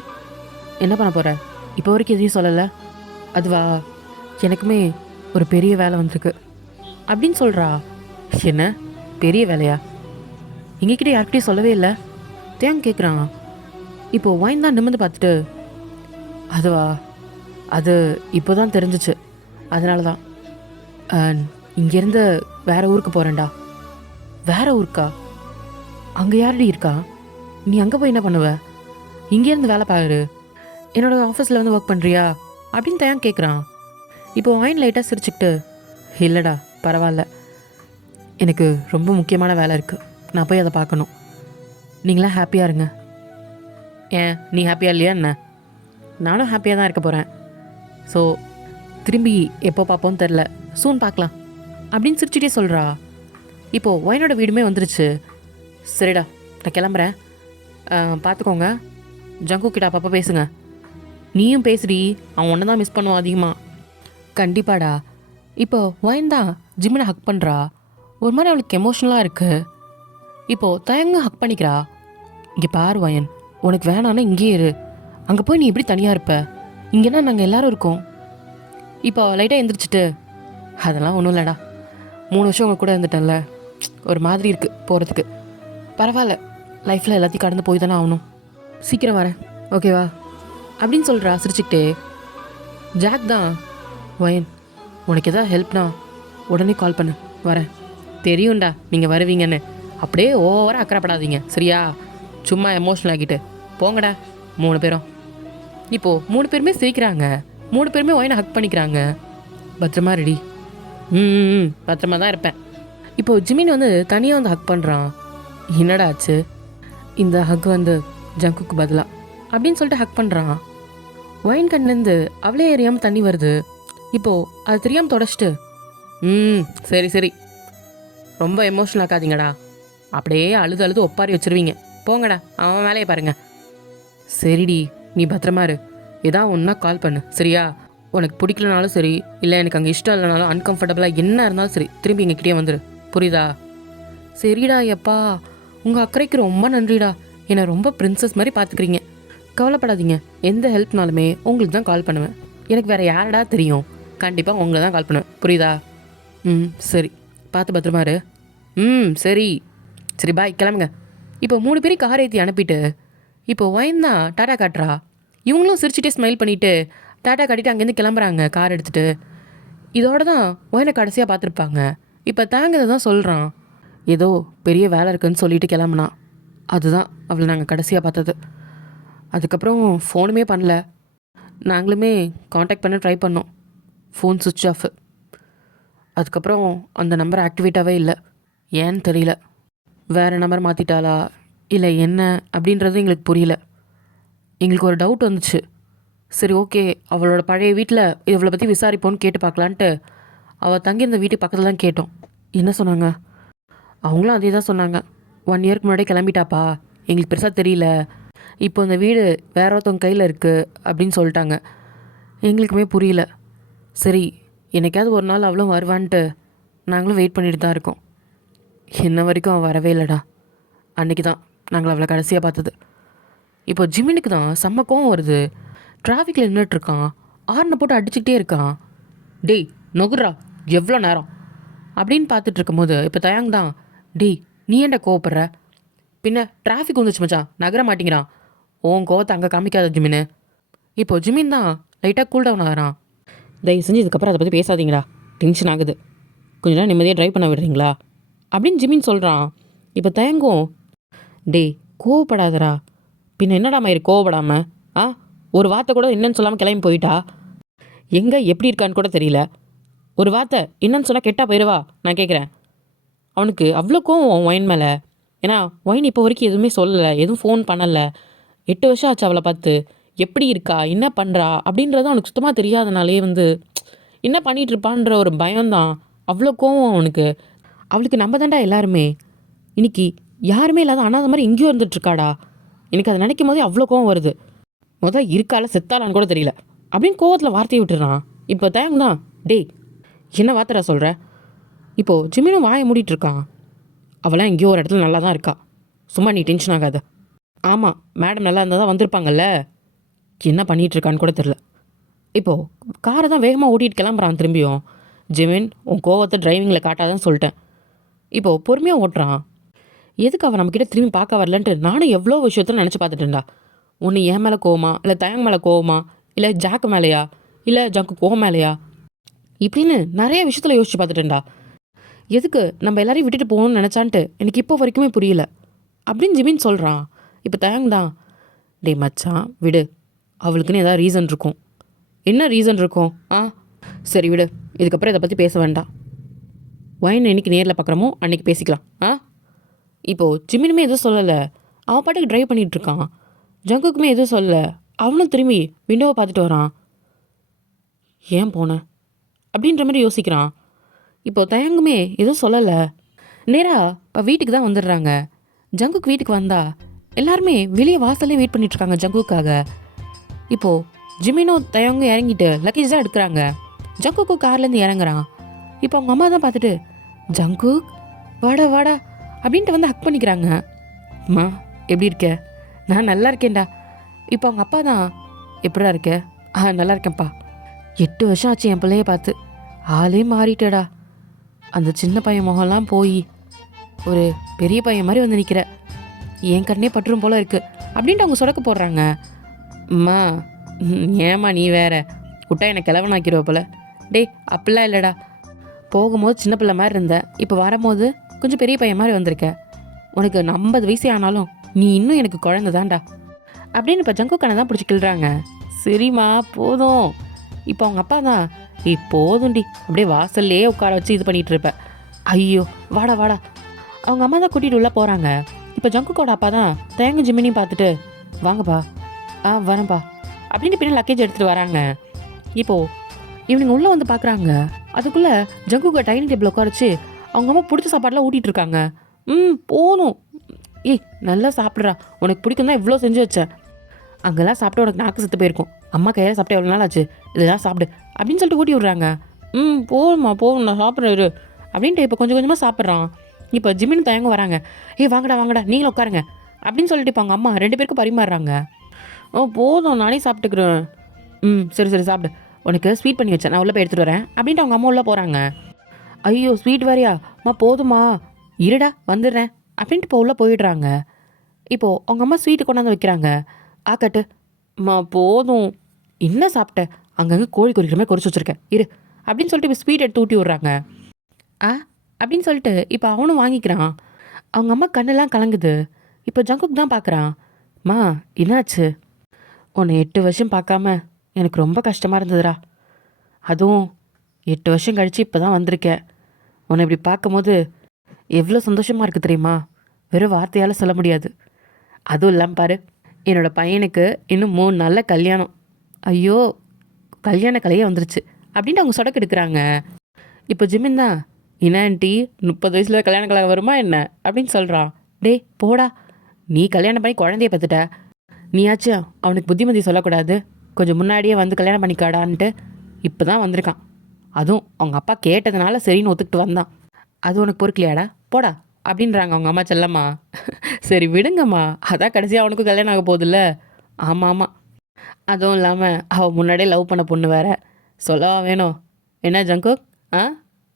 என்ன பண்ண போகிற? இப்போ வரைக்கும் எதையும் சொல்லலை. அதுவா, எனக்குமே ஒரு பெரிய வேலை வந்திருக்கு அப்படின்னு சொல்கிறா. என்ன பெரிய வேலையா? எங்ககிட்ட யார்கிட்டையும் சொல்லவே இல்லை தேங்க கேட்குறான். இப்போது வைன் தான் நிமிர்ந்து பார்த்துட்டு, அதுவா, அது இப்போ தான் தெரிஞ்சிச்சு, அதனால தான் இங்கேருந்து வேறு ஊருக்கு போகிறேன்டா. வேறு ஊருக்கா? அங்கே யாரடி இருக்கா? நீ அங்கே போய் என்ன பண்ணுவ? இங்கேருந்து வேலை பாரு, என்னோடய ஆஃபீஸில் வந்து ஒர்க் பண்ணுறியா அப்படின்னு தேங்க கேட்குறான். இப்போ வைன் லைட்டாக சிரிச்சுக்கிட்டு, இல்லைடா பரவாயில்ல, எனக்கு ரொம்ப முக்கியமான வேலை இருக்குது, நான் போய் அதை பார்க்கணும். நீங்களாம் ஹாப்பியாக இருங்க. ஏன் நீ ஹாப்பியாக இல்லையா என்ன? நானும் ஹாப்பியாக தான் இருக்க போகிறேன். ஸோ திரும்பி எப்போ பார்ப்போன்னு தெரில, சூன் பார்க்கலாம் அப்படின்னு சிரிச்சுட்டே சொல்கிறா. இப்போது ஒயினோட வீடுமே வந்துருச்சு. சரிடா நான் கிளம்புறேன், பார்த்துக்கோங்க, ஜங்கு கிட்ட அப்பப்போ பேசுங்க. நீயும் பேசுடி, அவன் ஒன்று தான் மிஸ் பண்ணுவான் அதிகமாக. கண்டிப்பாடா. இப்போ ஒயின் தான் ஜிம்மினை ஹக் பண்ணுறா. ஒரு மாதிரி அவளுக்கு எமோஷ்னலாக இருக்குது. இப்போது தயங்க ஹக் பண்ணிக்கிறா. இங்கே பாரு வயன், உனக்கு வேணான்னா இங்கேயே இரு, அங்கே போய் நீ எப்படி தனியாக இருப்ப? இங்கேனா நாங்கள் எல்லோரும் இருக்கோம். இப்போ லைட்டாக எழுந்திரிச்சிட்டு, அதெல்லாம் ஒன்றும் இல்லைடா, 3 வருஷம் உங்கள் கூட இருந்துட்டேன்ல, ஒரு மாதிரி இருக்குது போகிறதுக்கு. பரவாயில்ல, லைஃப்பில் எல்லாத்தையும் கடந்து போய் தானே ஆகணும். சீக்கிரம் வரேன் ஓகேவா அப்படின்னு சொல்கிறா சிரிச்சுக்கிட்டே. ஜாக் தான், வயன் உனக்கு எதாவது ஹெல்ப்னா உடனே கால் பண்ணு, வரேன். தெரியும்டா நீங்கள் வருவீங்கன்னு, அப்படியே ஓவராக அக்கறைப்படாதீங்க சரியா? சும்மா எமோஷ்னல் ஆகிட்டு போங்கடா 3 பேரும். இப்போது 3 பேருமே சிரிக்கிறாங்க, 3 பேருமே ஒயினை ஹக் பண்ணிக்கிறாங்க. பத்திரமா ரெடி? பத்திரமா தான் இருப்பேன். இப்போது ஜிமின் வந்து தனியாக வந்து ஹக் பண்ணுறான். என்னடா ஆச்சு? இந்த ஹக் வந்து ஜங்குக்கு பதிலா அப்படின்னு சொல்லிட்டு ஹக் பண்ணுறான். ஒயின் கண்ணிலேருந்து அவளே எறியாமல் தண்ணி வருது. இப்போது அது தெரியாமல் தொடச்சிட்டு, சரி சரி ரொம்ப எமோஷனல் ஆக்காதீங்கடா. அப்படியே அழுது அழுது ஒப்பாரி வச்சிருவீங்க. போங்கடா, அவன் வேலையை பாருங்க. சரிடி, நீ பத்திரமா இரு. ஏதா ஒன்றா கால் பண்ணு, சரியா? உனக்கு பிடிக்கலனாலும் சரி, இல்லை எனக்கு அங்கே இஷ்டம் இல்லைனாலும், அன்கம்ஃபர்டபுளாக என்ன இருந்தாலும் சரி, திரும்பி எங்ககிட்டயே வந்துடு, புரியுதா? சரிடா எப்பா, உங்கள் அக்கறைக்கு ரொம்ப நன்றிடா. என்னை ரொம்ப பிரின்சஸ் மாதிரி பார்த்துக்கிறீங்க. கவலைப்படாதீங்க, எந்த ஹெல்ப்னாலுமே உங்களுக்கு தான் கால் பண்ணுவேன். எனக்கு வேறு யாரடா தெரியும்? கண்டிப்பாக உங்களை தான் கால் பண்ணுவேன், புரியுதா? சரி, பார்த்து பத்திரமா இரு. சரி சரி, பாய், கிளம்புங்க. இப்போ 3 பேரும் கார் ஏற்றி அனுப்பிட்டு இப்போ ஒயின் தான் டாட்டா காட்டுறா. இவங்களும் சிரிச்சுட்டே ஸ்மைல் பண்ணிவிட்டு டாட்டா காட்டிட்டு அங்கேருந்து கிளம்புறாங்க கார் எடுத்துகிட்டு. இதோட தான் ஒயினை கடைசியாக பார்த்துருப்பாங்க. இப்போ தாங்க தான் சொல்கிறான், ஏதோ பெரிய வேலை இருக்குன்னு சொல்லிட்டு கிளம்புனான். அதுதான் அவளை நாங்கள் கடைசியாக பார்த்தது. அதுக்கப்புறம் ஃபோனுமே பண்ணல. நாங்களுமே காண்டாக்ட் பண்ண ட்ரை பண்ணோம், ஃபோன் சுவிட்ச் ஆஃப். அதுக்கப்புறம் அந்த நம்பர் ஆக்டிவேட்டாகவே இல்லை. ஏன்னு தெரியல. வேறு நம்பர் மாற்றிட்டாளா இல்லை என்ன அப்படின்றது எங்களுக்கு புரியல. எங்களுக்கு ஒரு டவுட் வந்துச்சு. சரி, ஓகே, அவளோட பழைய வீட்டில் இவளை பற்றி விசாரிப்போன்னு கேட்டு பார்க்கலான்ட்டு அவள் தங்கியிருந்த வீட்டுக்கு பக்கத்தில் தான் கேட்டோம். என்ன சொன்னாங்க? அவங்களும் அதே தான் சொன்னாங்க. 1 இயருக்கு முன்னாடியே கிளம்பிட்டாப்பா, எங்களுக்கு பெருசாக தெரியல, இப்போ இந்த வீடு வேற ஒருத்தவங்க கையில் இருக்குது அப்படின்னு சொல்லிட்டாங்க. எங்களுக்குமே புரியல. சரி, என்னைக்காவது ஒரு நாள் அவளும் வருவான்ட்டு நாங்களும் வெயிட் பண்ணிட்டு தான் இருக்கோம். இன்ன வரைக்கும் அவள் வரவே இல்லைடா. அன்றைக்கி தான் நாங்கள் அவளை கடைசியாக பார்த்தது. இப்போ ஜிமினுக்கு தான் செம்ம கோவம் வருது. டிராஃபிக்கில் நின்றுட்டுருக்கான், ஆர்னை போட்டு அடிச்சுக்கிட்டே இருக்கான். டேய் நொகுறா, எவ்வளோ நேரம் அப்படின்னு பார்த்துட்டு இருக்கும்போது இப்போ தயாங் தான், டேய் நீ ஏன்டா கோவப்படுற? பின்ன டிராஃபிக் வந்துச்சு மச்சான், நகர மாட்டேங்கிறான். உன் கோவத்தை அங்கே காமிக்காத ஜிமின்னு. இப்போ ஜிமின் தான் லைட்டாக கூல் டவுன் ஆகிறான். தயவு செஞ்சு இதுக்கப்புறம் அதை பற்றி பேசாதீங்களா, டென்ஷன் ஆகுது. கொஞ்ச நேரம் நிம்மதியாக ட்ரைவ் பண்ண விடுறீங்களா அப்படின்னு ஜிமின் சொல்கிறான். இப்போ தயங்கும், டேய் கோவப்படாதரா. பின்ன என்னடா மயிறு கோவப்படாமல்? ஒரு வார்த்தை கூட என்னன்னு சொல்லாமல் கிளம்பி போயிட்டா. எங்கே எப்படி இருக்கான்னு கூட தெரியல. ஒரு வார்த்தை என்னன்னு சொன்னால் கெட்டா போயிடுவா. நான் கேட்குறேன், அவனுக்கு அவ்வளோ கோவம் ஒயின் மேலே. ஏன்னா ஒயின் இப்போ வரைக்கும் எதுவுமே சொல்லலை, எதுவும் ஃபோன் பண்ணலை. 8 வருஷம் ஆச்சு அவளை பார்த்து. எப்படி இருக்கா, என்ன பண்ணுறா அப்படின்றது அவனுக்கு சுத்தமாக தெரியாதனாலே என்ன பண்ணிகிட்டு இருப்பான்ற ஒரு பயம்தான். அவ்வளோ கோவம் அவனுக்கு. அவளுக்கு நம்ம தாண்டா எல்லாருமே. இன்னைக்கு யாருமே இல்லாத அனாத மாதிரி எங்கேயோ இருந்துகிட்ருக்காடா. எனக்கு அதை நினைக்கும் போதே அவ்வளோ கோவம் வருது. இருக்கால செத்தாலான்னு கூட தெரியல அப்படின்னு கோவத்தில் வார்த்தையை விட்டுறான். இப்போ தயங்க தான், டேய் என்ன வார்த்தைடா சொல்கிற? இப்போது ஜிமினும் வாயை மூடிட்டு இருக்கான். அவளாம் எங்கேயோ ஒரு இடத்துல நல்லா தான் இருக்கா, சும்மா நீ டென்ஷன் ஆகாத. ஆமாம், மேடம் நல்லா இருந்தால் தான் வந்திருப்பாங்கல்ல. என்ன பண்ணிகிட்ருக்கான்னு கூட தெரில. இப்போது காரை தான் வேகமாக ஓட்டிகிட்டு கிளம்புறான் திரும்பியும். ஜிமின், உன் கோவத்தை டிரைவிங்கில் காட்டாதான்னு சொல்லிட்டேன். இப்போது பொறுமையாக ஓட்டுறான். எதுக்கு அவன் நம்மக்கிட்ட திரும்பி பார்க்க வரலன்ட்டு நானும் எவ்வளோ விஷயத்தில் நினச்சி பார்த்துட்டேன்டா. ஒன்று என் மேலே கோவமா, இல்லை தயங் மேலே கோவமா, இல்லை ஜாக்கு மேலேயா, இல்லை ஜாக்கு கோவம் மேலேயா, இப்படின்னு நிறைய விஷயத்தில் யோசிச்சு பார்த்துட்டேன்டா. எதுக்கு நம்ம எல்லாரையும் விட்டுட்டு போகணும்னு நினச்சான்ட்டு எனக்கு இப்போ வரைக்குமே புரியல அப்படின்னு ஜிமின் சொல்கிறான். இப்போ தயங் தான், டே மச்சான் விடு, அவளுக்குன்னு ஏதாவது ரீசன் இருக்கும். என்ன ரீசன் இருக்கும்? சரி விடு, இதுக்கப்புறம் இதை பற்றி பேச வேண்டாம். ஒயின் என்னைக்கு நேரில் பார்க்குறோமோ அன்றைக்கி பேசிக்கலாம். இப்போது ஜிமினுமே எதுவும் சொல்லலை, அவன் பாட்டுக்கு ட்ரைவ் பண்ணிகிட்ருக்கான். ஜங்குக்குமே எதுவும் சொல்லலை, அவனும் திரும்பி விண்டோவை பார்த்துட்டு வரான். ஏன் போனேன் அப்படின்ற மாதிரி யோசிக்கிறான். இப்போ தயங்குமே எதுவும் சொல்லலை. நேராக இப்போ வீட்டுக்கு தான் வந்துடுறாங்க. ஜங்குக்கு வீட்டுக்கு வந்தா எல்லாருமே வெளியே வாசல்லே வெயிட் பண்ணிகிட்ருக்காங்க ஜங்குக்காக. இப்போது ஜிமினோ தயங்கும் இறங்கிட்டு லக்கேஜ் தான் எடுக்கிறாங்க. ஜங்குக்கு கார்லேருந்து இறங்குறான். இப்போ அவங்க அம்மா தான் பார்த்துட்டு, ஜங்குக் வாடா வாடா அப்படின்ட்டு வந்து ஹக் பண்ணிக்கிறாங்க. அம்மா எப்படி இருக்க? நான் நல்லா இருக்கேன்டா. இப்போ அவங்க அப்பா தான், எப்படா இருக்க? நல்லா இருக்கேன்ப்பா. 8 வருஷம் ஆச்சு என் பிள்ளைய பார்த்து, ஆளே மாறிட்டடா. அந்த சின்ன பையன் முகம்லாம் போய் ஒரு பெரிய பையன் மாதிரி வந்து நிற்கிற, என் கண்ணே பட்டுரும் போல இருக்கு அப்படின்ட்டு அவங்க சொடக்க போடுறாங்க. அம்மா ஏம்மா நீ வேற விட்டா எனக்கு கிளவனாக்கிடுவ போல. டேய் அப்படிலாம் இல்லைடா, போகும்போது சின்ன பிள்ளை மாதிரி இருந்த, இப்போ வரும்போது கொஞ்சம் பெரிய பையன் மாதிரி வந்திருக்க. உனக்கு 50 வயசே ஆனாலும் நீ இன்னும் எனக்கு குழந்தை தான்டா அப்படின்னு இப்போ ஜங்குக்கான தான் பிடிச்சி கிள்றாங்க. சரிம்மா போதும். இப்போ அவங்க அப்பா தான், போதும்டி அப்படியே வாசல்லே உட்கார வச்சு இது பண்ணிகிட்டு இருப்ப. ஐயோ வாடா வாடா. அவங்க அம்மா தான் கூட்டிகிட்டு உள்ளே போகிறாங்க. இப்போ ஜங்குக்கோட அப்பா தான் தேங்க ஜிமினியும் பார்த்துட்டு, வாங்கப்பா. வரேன்ப்பா அப்படின்னு பின்ன லக்கேஜ் எடுத்துகிட்டு வராங்க. இப்போது இவனுங்க உள்ளே வந்து பார்க்குறாங்க. அதுக்குள்ளே ஜங்குக்கை டைனிங் டேபிள் உட்காரச்சு அவங்க அம்மா பிடிச்ச சாப்பாடெலாம் ஊட்டிகிட்டு இருக்காங்க. போதும். ஏய் நல்லா சாப்பிட்றா, உனக்கு பிடிக்கும் தான் இவ்வளோ செஞ்சு வச்சேன். அங்கெல்லாம் சாப்பிட்டு உனக்கு நாக்கு செத்து போயிருக்கும். அம்மா கையால் சாப்பிட்டு எவ்வளோ நாள் ஆச்சு, இதெல்லாம் சாப்பிடு அப்படின்னு சொல்லிட்டு ஊட்டி விட்றாங்க. போதும்மா போதும், நான் சாப்பிட்றேன் இரு அப்படின்ட்டு இப்போ கொஞ்சம் கொஞ்சமாக சாப்பிட்றான். இப்போ ஜிம்மின்னு தயங்க வராங்க. வாங்கடா வாங்கடா நீங்களும் உட்காருங்க அப்படின்னு சொல்லிட்டு இப்போ அவங்க அம்மா 2 பேருக்கும் பரிமாறுறாங்க. போதும் நானே சாப்பிட்டுக்கிறேன். சரி சரி சாப்பிடு, உனக்கு ஸ்வீட் பண்ணி வச்சேன், நான் உள்ளே போய் எடுத்துகிட்டு வரேன் அப்படின்ட்டு அவங்க அம்மா உள்ளே போகிறாங்க. ஐயோ ஸ்வீட் வேறையா, போதுமா இருடா வந்துடுறேன் அப்படின்ட்டு இப்போ உள்ளே போயிடுறாங்க. இப்போது அவங்க அம்மா ஸ்வீட்டு கொண்டாந்து வைக்கிறாங்க. ஆக்கட்டு போதும், என்ன சாப்பிட்ட, அங்கங்கே கோழி குறிக்கிற மாதிரி குறிச்சு வச்சுருக்கேன் இரு அப்படின்னு சொல்லிட்டு இப்போ ஸ்வீட் எடுத்து ஊட்டி விட்றாங்க. அப்படின்னு சொல்லிட்டு இப்போ அவனும் வாங்கிக்கிறான். அவங்க அம்மா கண்ணெல்லாம் கலங்குது. இப்போ ஜங்குக் தான் பார்க்குறான். என்னாச்சு, உன்னை 8 வருஷம் பார்க்காம எனக்கு ரொம்ப கஷ்டமாக இருந்ததுடா. அதுவும் 8 வருஷம் கழித்து இப்போ தான் வந்திருக்கேன். உன்னை இப்படி பார்க்கும்போது எவ்வளோ சந்தோஷமாக இருக்குது தெரியுமா, வெறும் வார்த்தையால் சொல்ல முடியாது. அதுவும் இல்லாமல் பாரு, என்னோடய பையனுக்கு இன்னும் 3 நாளில் கல்யாணம். ஐயோ கல்யாண கலையே வந்துருச்சு அப்படின்ட்டு அவங்க சொடக்கு எடுக்கிறாங்க. இப்போ ஜிமின் தான், என்ன ஆண்டி 30 வயசில் கல்யாண கலை வருமா என்ன அப்படின்னு சொல்கிறான். டேய் போடா, நீ கல்யாணம் பண்ணி குழந்தைய பார்த்துட்ட, நீயாச்சும் அவனுக்கு புத்திமதி சொல்லக்கூடாது, கொஞ்சம் முன்னாடியே வந்து கல்யாணம் பண்ணிக்காடான்ட்டு இப்போ தான் வந்திருக்கான். அதுவும் அவங்க அப்பா கேட்டதுனால சரின்னு ஒத்துக்கிட்டு வந்தான். அது உனக்கு பொறுக்கலையாடா, போடா அப்படின்றாங்க அவங்க அம்மா செல்லம்மா. சரி விடுங்கம்மா, அதான் கடைசியாக அவனுக்கும் கல்யாணம் ஆக போகுதுல்ல. ஆமாம் ஆமாம், அதுவும் இல்லாமல் அவள் முன்னாடியே லவ் பண்ண பொண்ணு வேற, சொல்லவா வேணும். என்ன ஜங்குக்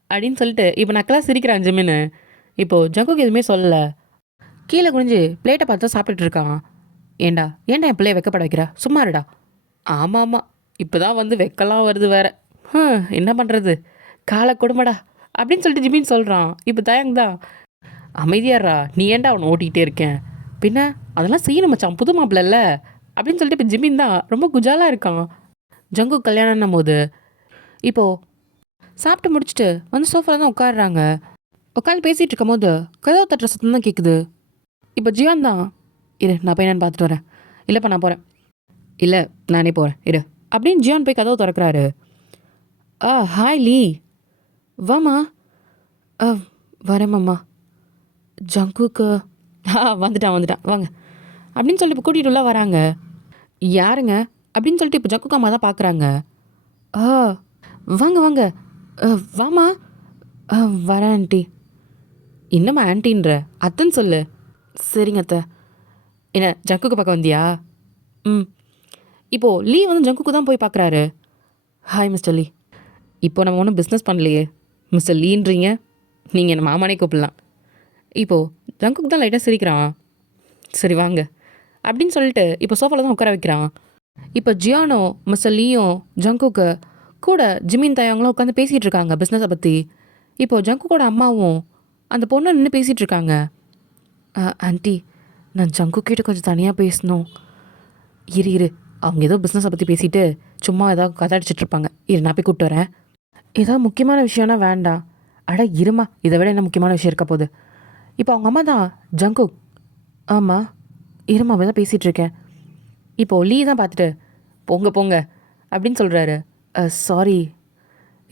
அப்படின்னு சொல்லிட்டு இப்போ நக்கலாக சிரிக்கிறான் ஜிமின்னு. இப்போது ஜங்குக் எதுவுமே சொல்லலை, கீழே குனிஞ்சு பிளேட்டை பார்த்து சாப்பிட்டுட்டு இருக்கான். ஏண்டா என் பிள்ளைய வெக்கப்பட வைக்கிறா, சும்மா இருடா. ஆமாம் ஆமாம், இப்போ தான் வந்து வெக்கலாம் வருது வேற, என்ன பண்ணுறது, காலை கொடுமடா அப்படின்னு சொல்லிட்டு ஜிமின் சொல்கிறான். இப்போ தயங் தான், அமைதியாடுறா, நீ ஏன்டா அவனை ஓட்டிகிட்டே இருக்கேன், பின்ன அதெல்லாம் செய்யணும் மச்சான், புது மாப்பிள்ளை அப்படின்னு சொல்லிட்டு இப்போ ஜிமின் தான் ரொம்ப குஜாலாக இருக்கான். ஜங்கு கல்யாணம் போது இப்போது சாப்பிட்டு முடிச்சுட்டு வந்து சோஃபாவில் தான் உட்காடுறாங்க. உட்காந்து பேசிகிட்டு இருக்கும் போது கதவு தட்டுற சத்தம் தான் கேட்குது. இப்போ ஜியான் தான், இரு நான் போய் என்னன்னு பார்த்துட்டு வரேன். இல்லைப்பா நான் போகிறேன். இல்லை நானே போகிறேன் இரு அப்படின்னு ஜியான் போய் கதவு திறக்கிறாரு. ஹாய் லீ, வாம்மா. வரேம்மா. ஜங்குக்கு வந்துட்டான் வாங்க அப்படின்னு சொல்லிட்டு இப்போ கூட்டிகிட்டு உள்ள வராங்க. யாருங்க அப்படின்னு சொல்லிட்டு இப்போ ஜங்குக்கு அம்மா தான் பார்க்குறாங்க. வாங்க வாங்க, வாம்மா. வரேன் ஆண்டி. என்னம்மா ஆண்டின்ற, அத்தன்னு சொல்லு. சரிங்க அத்தை. என்ன ஜங்குக்கு பார்க்க வந்தியா? இப்போது லீ வந்து ஜங்குக்கு தான் போய் பார்க்குறாரு. ஹாய் மிஸ்டர் லீ. இப்போ நம்ம ஒன்றும் பிஸ்னஸ் பண்ணலையே, மிஸ்டர் லீன்றீங்க, நீங்கள் என்ன மாமானே கூப்பிடலாம். இப்போது ஜங்குக்கு தான் லைட்டாக சிரிக்கிறான். சரி வாங்க அப்படின்னு சொல்லிட்டு இப்போ சோஃபாவில் தான் உட்கார வைக்கிறான். இப்போ ஜியானோ மிஸ்டர் லீயும் ஜங்குக்கு கூட ஜிமின் தாயவங்களும் உட்காந்து பேசிகிட்டு இருக்காங்க பிஸ்னஸை பற்றி. இப்போது ஜங்குக்கோட அம்மாவும் அந்த பொண்ணை நின்று பேசிகிட்டு இருக்காங்க. ஆண்டி, நான் ஜங்குக்கிட்ட கொஞ்சம் தனியாக பேசணும். இரு அவங்க ஏதோ பிஸ்னஸை பற்றி பேசிட்டு சும்மா ஏதாவது கதை அடிச்சிட்ருப்பாங்க. நான் போய் கூப்பிட்டு வரேன். ஏதாவது முக்கியமான விஷயம்னா வேண்டாம். இருமா, இதை விட என்ன முக்கியமான விஷயம் இருக்க போகுது. இப்போ அவங்க அம்மா தான், ஜங்குக். ஆமாம் இருமா, அப்படி தான் பேசிகிட்டு இருக்கேன். இப்போது லீ தான் பார்த்துட்டு போங்க அப்படின்னு சொல்கிறாரு. சாரி.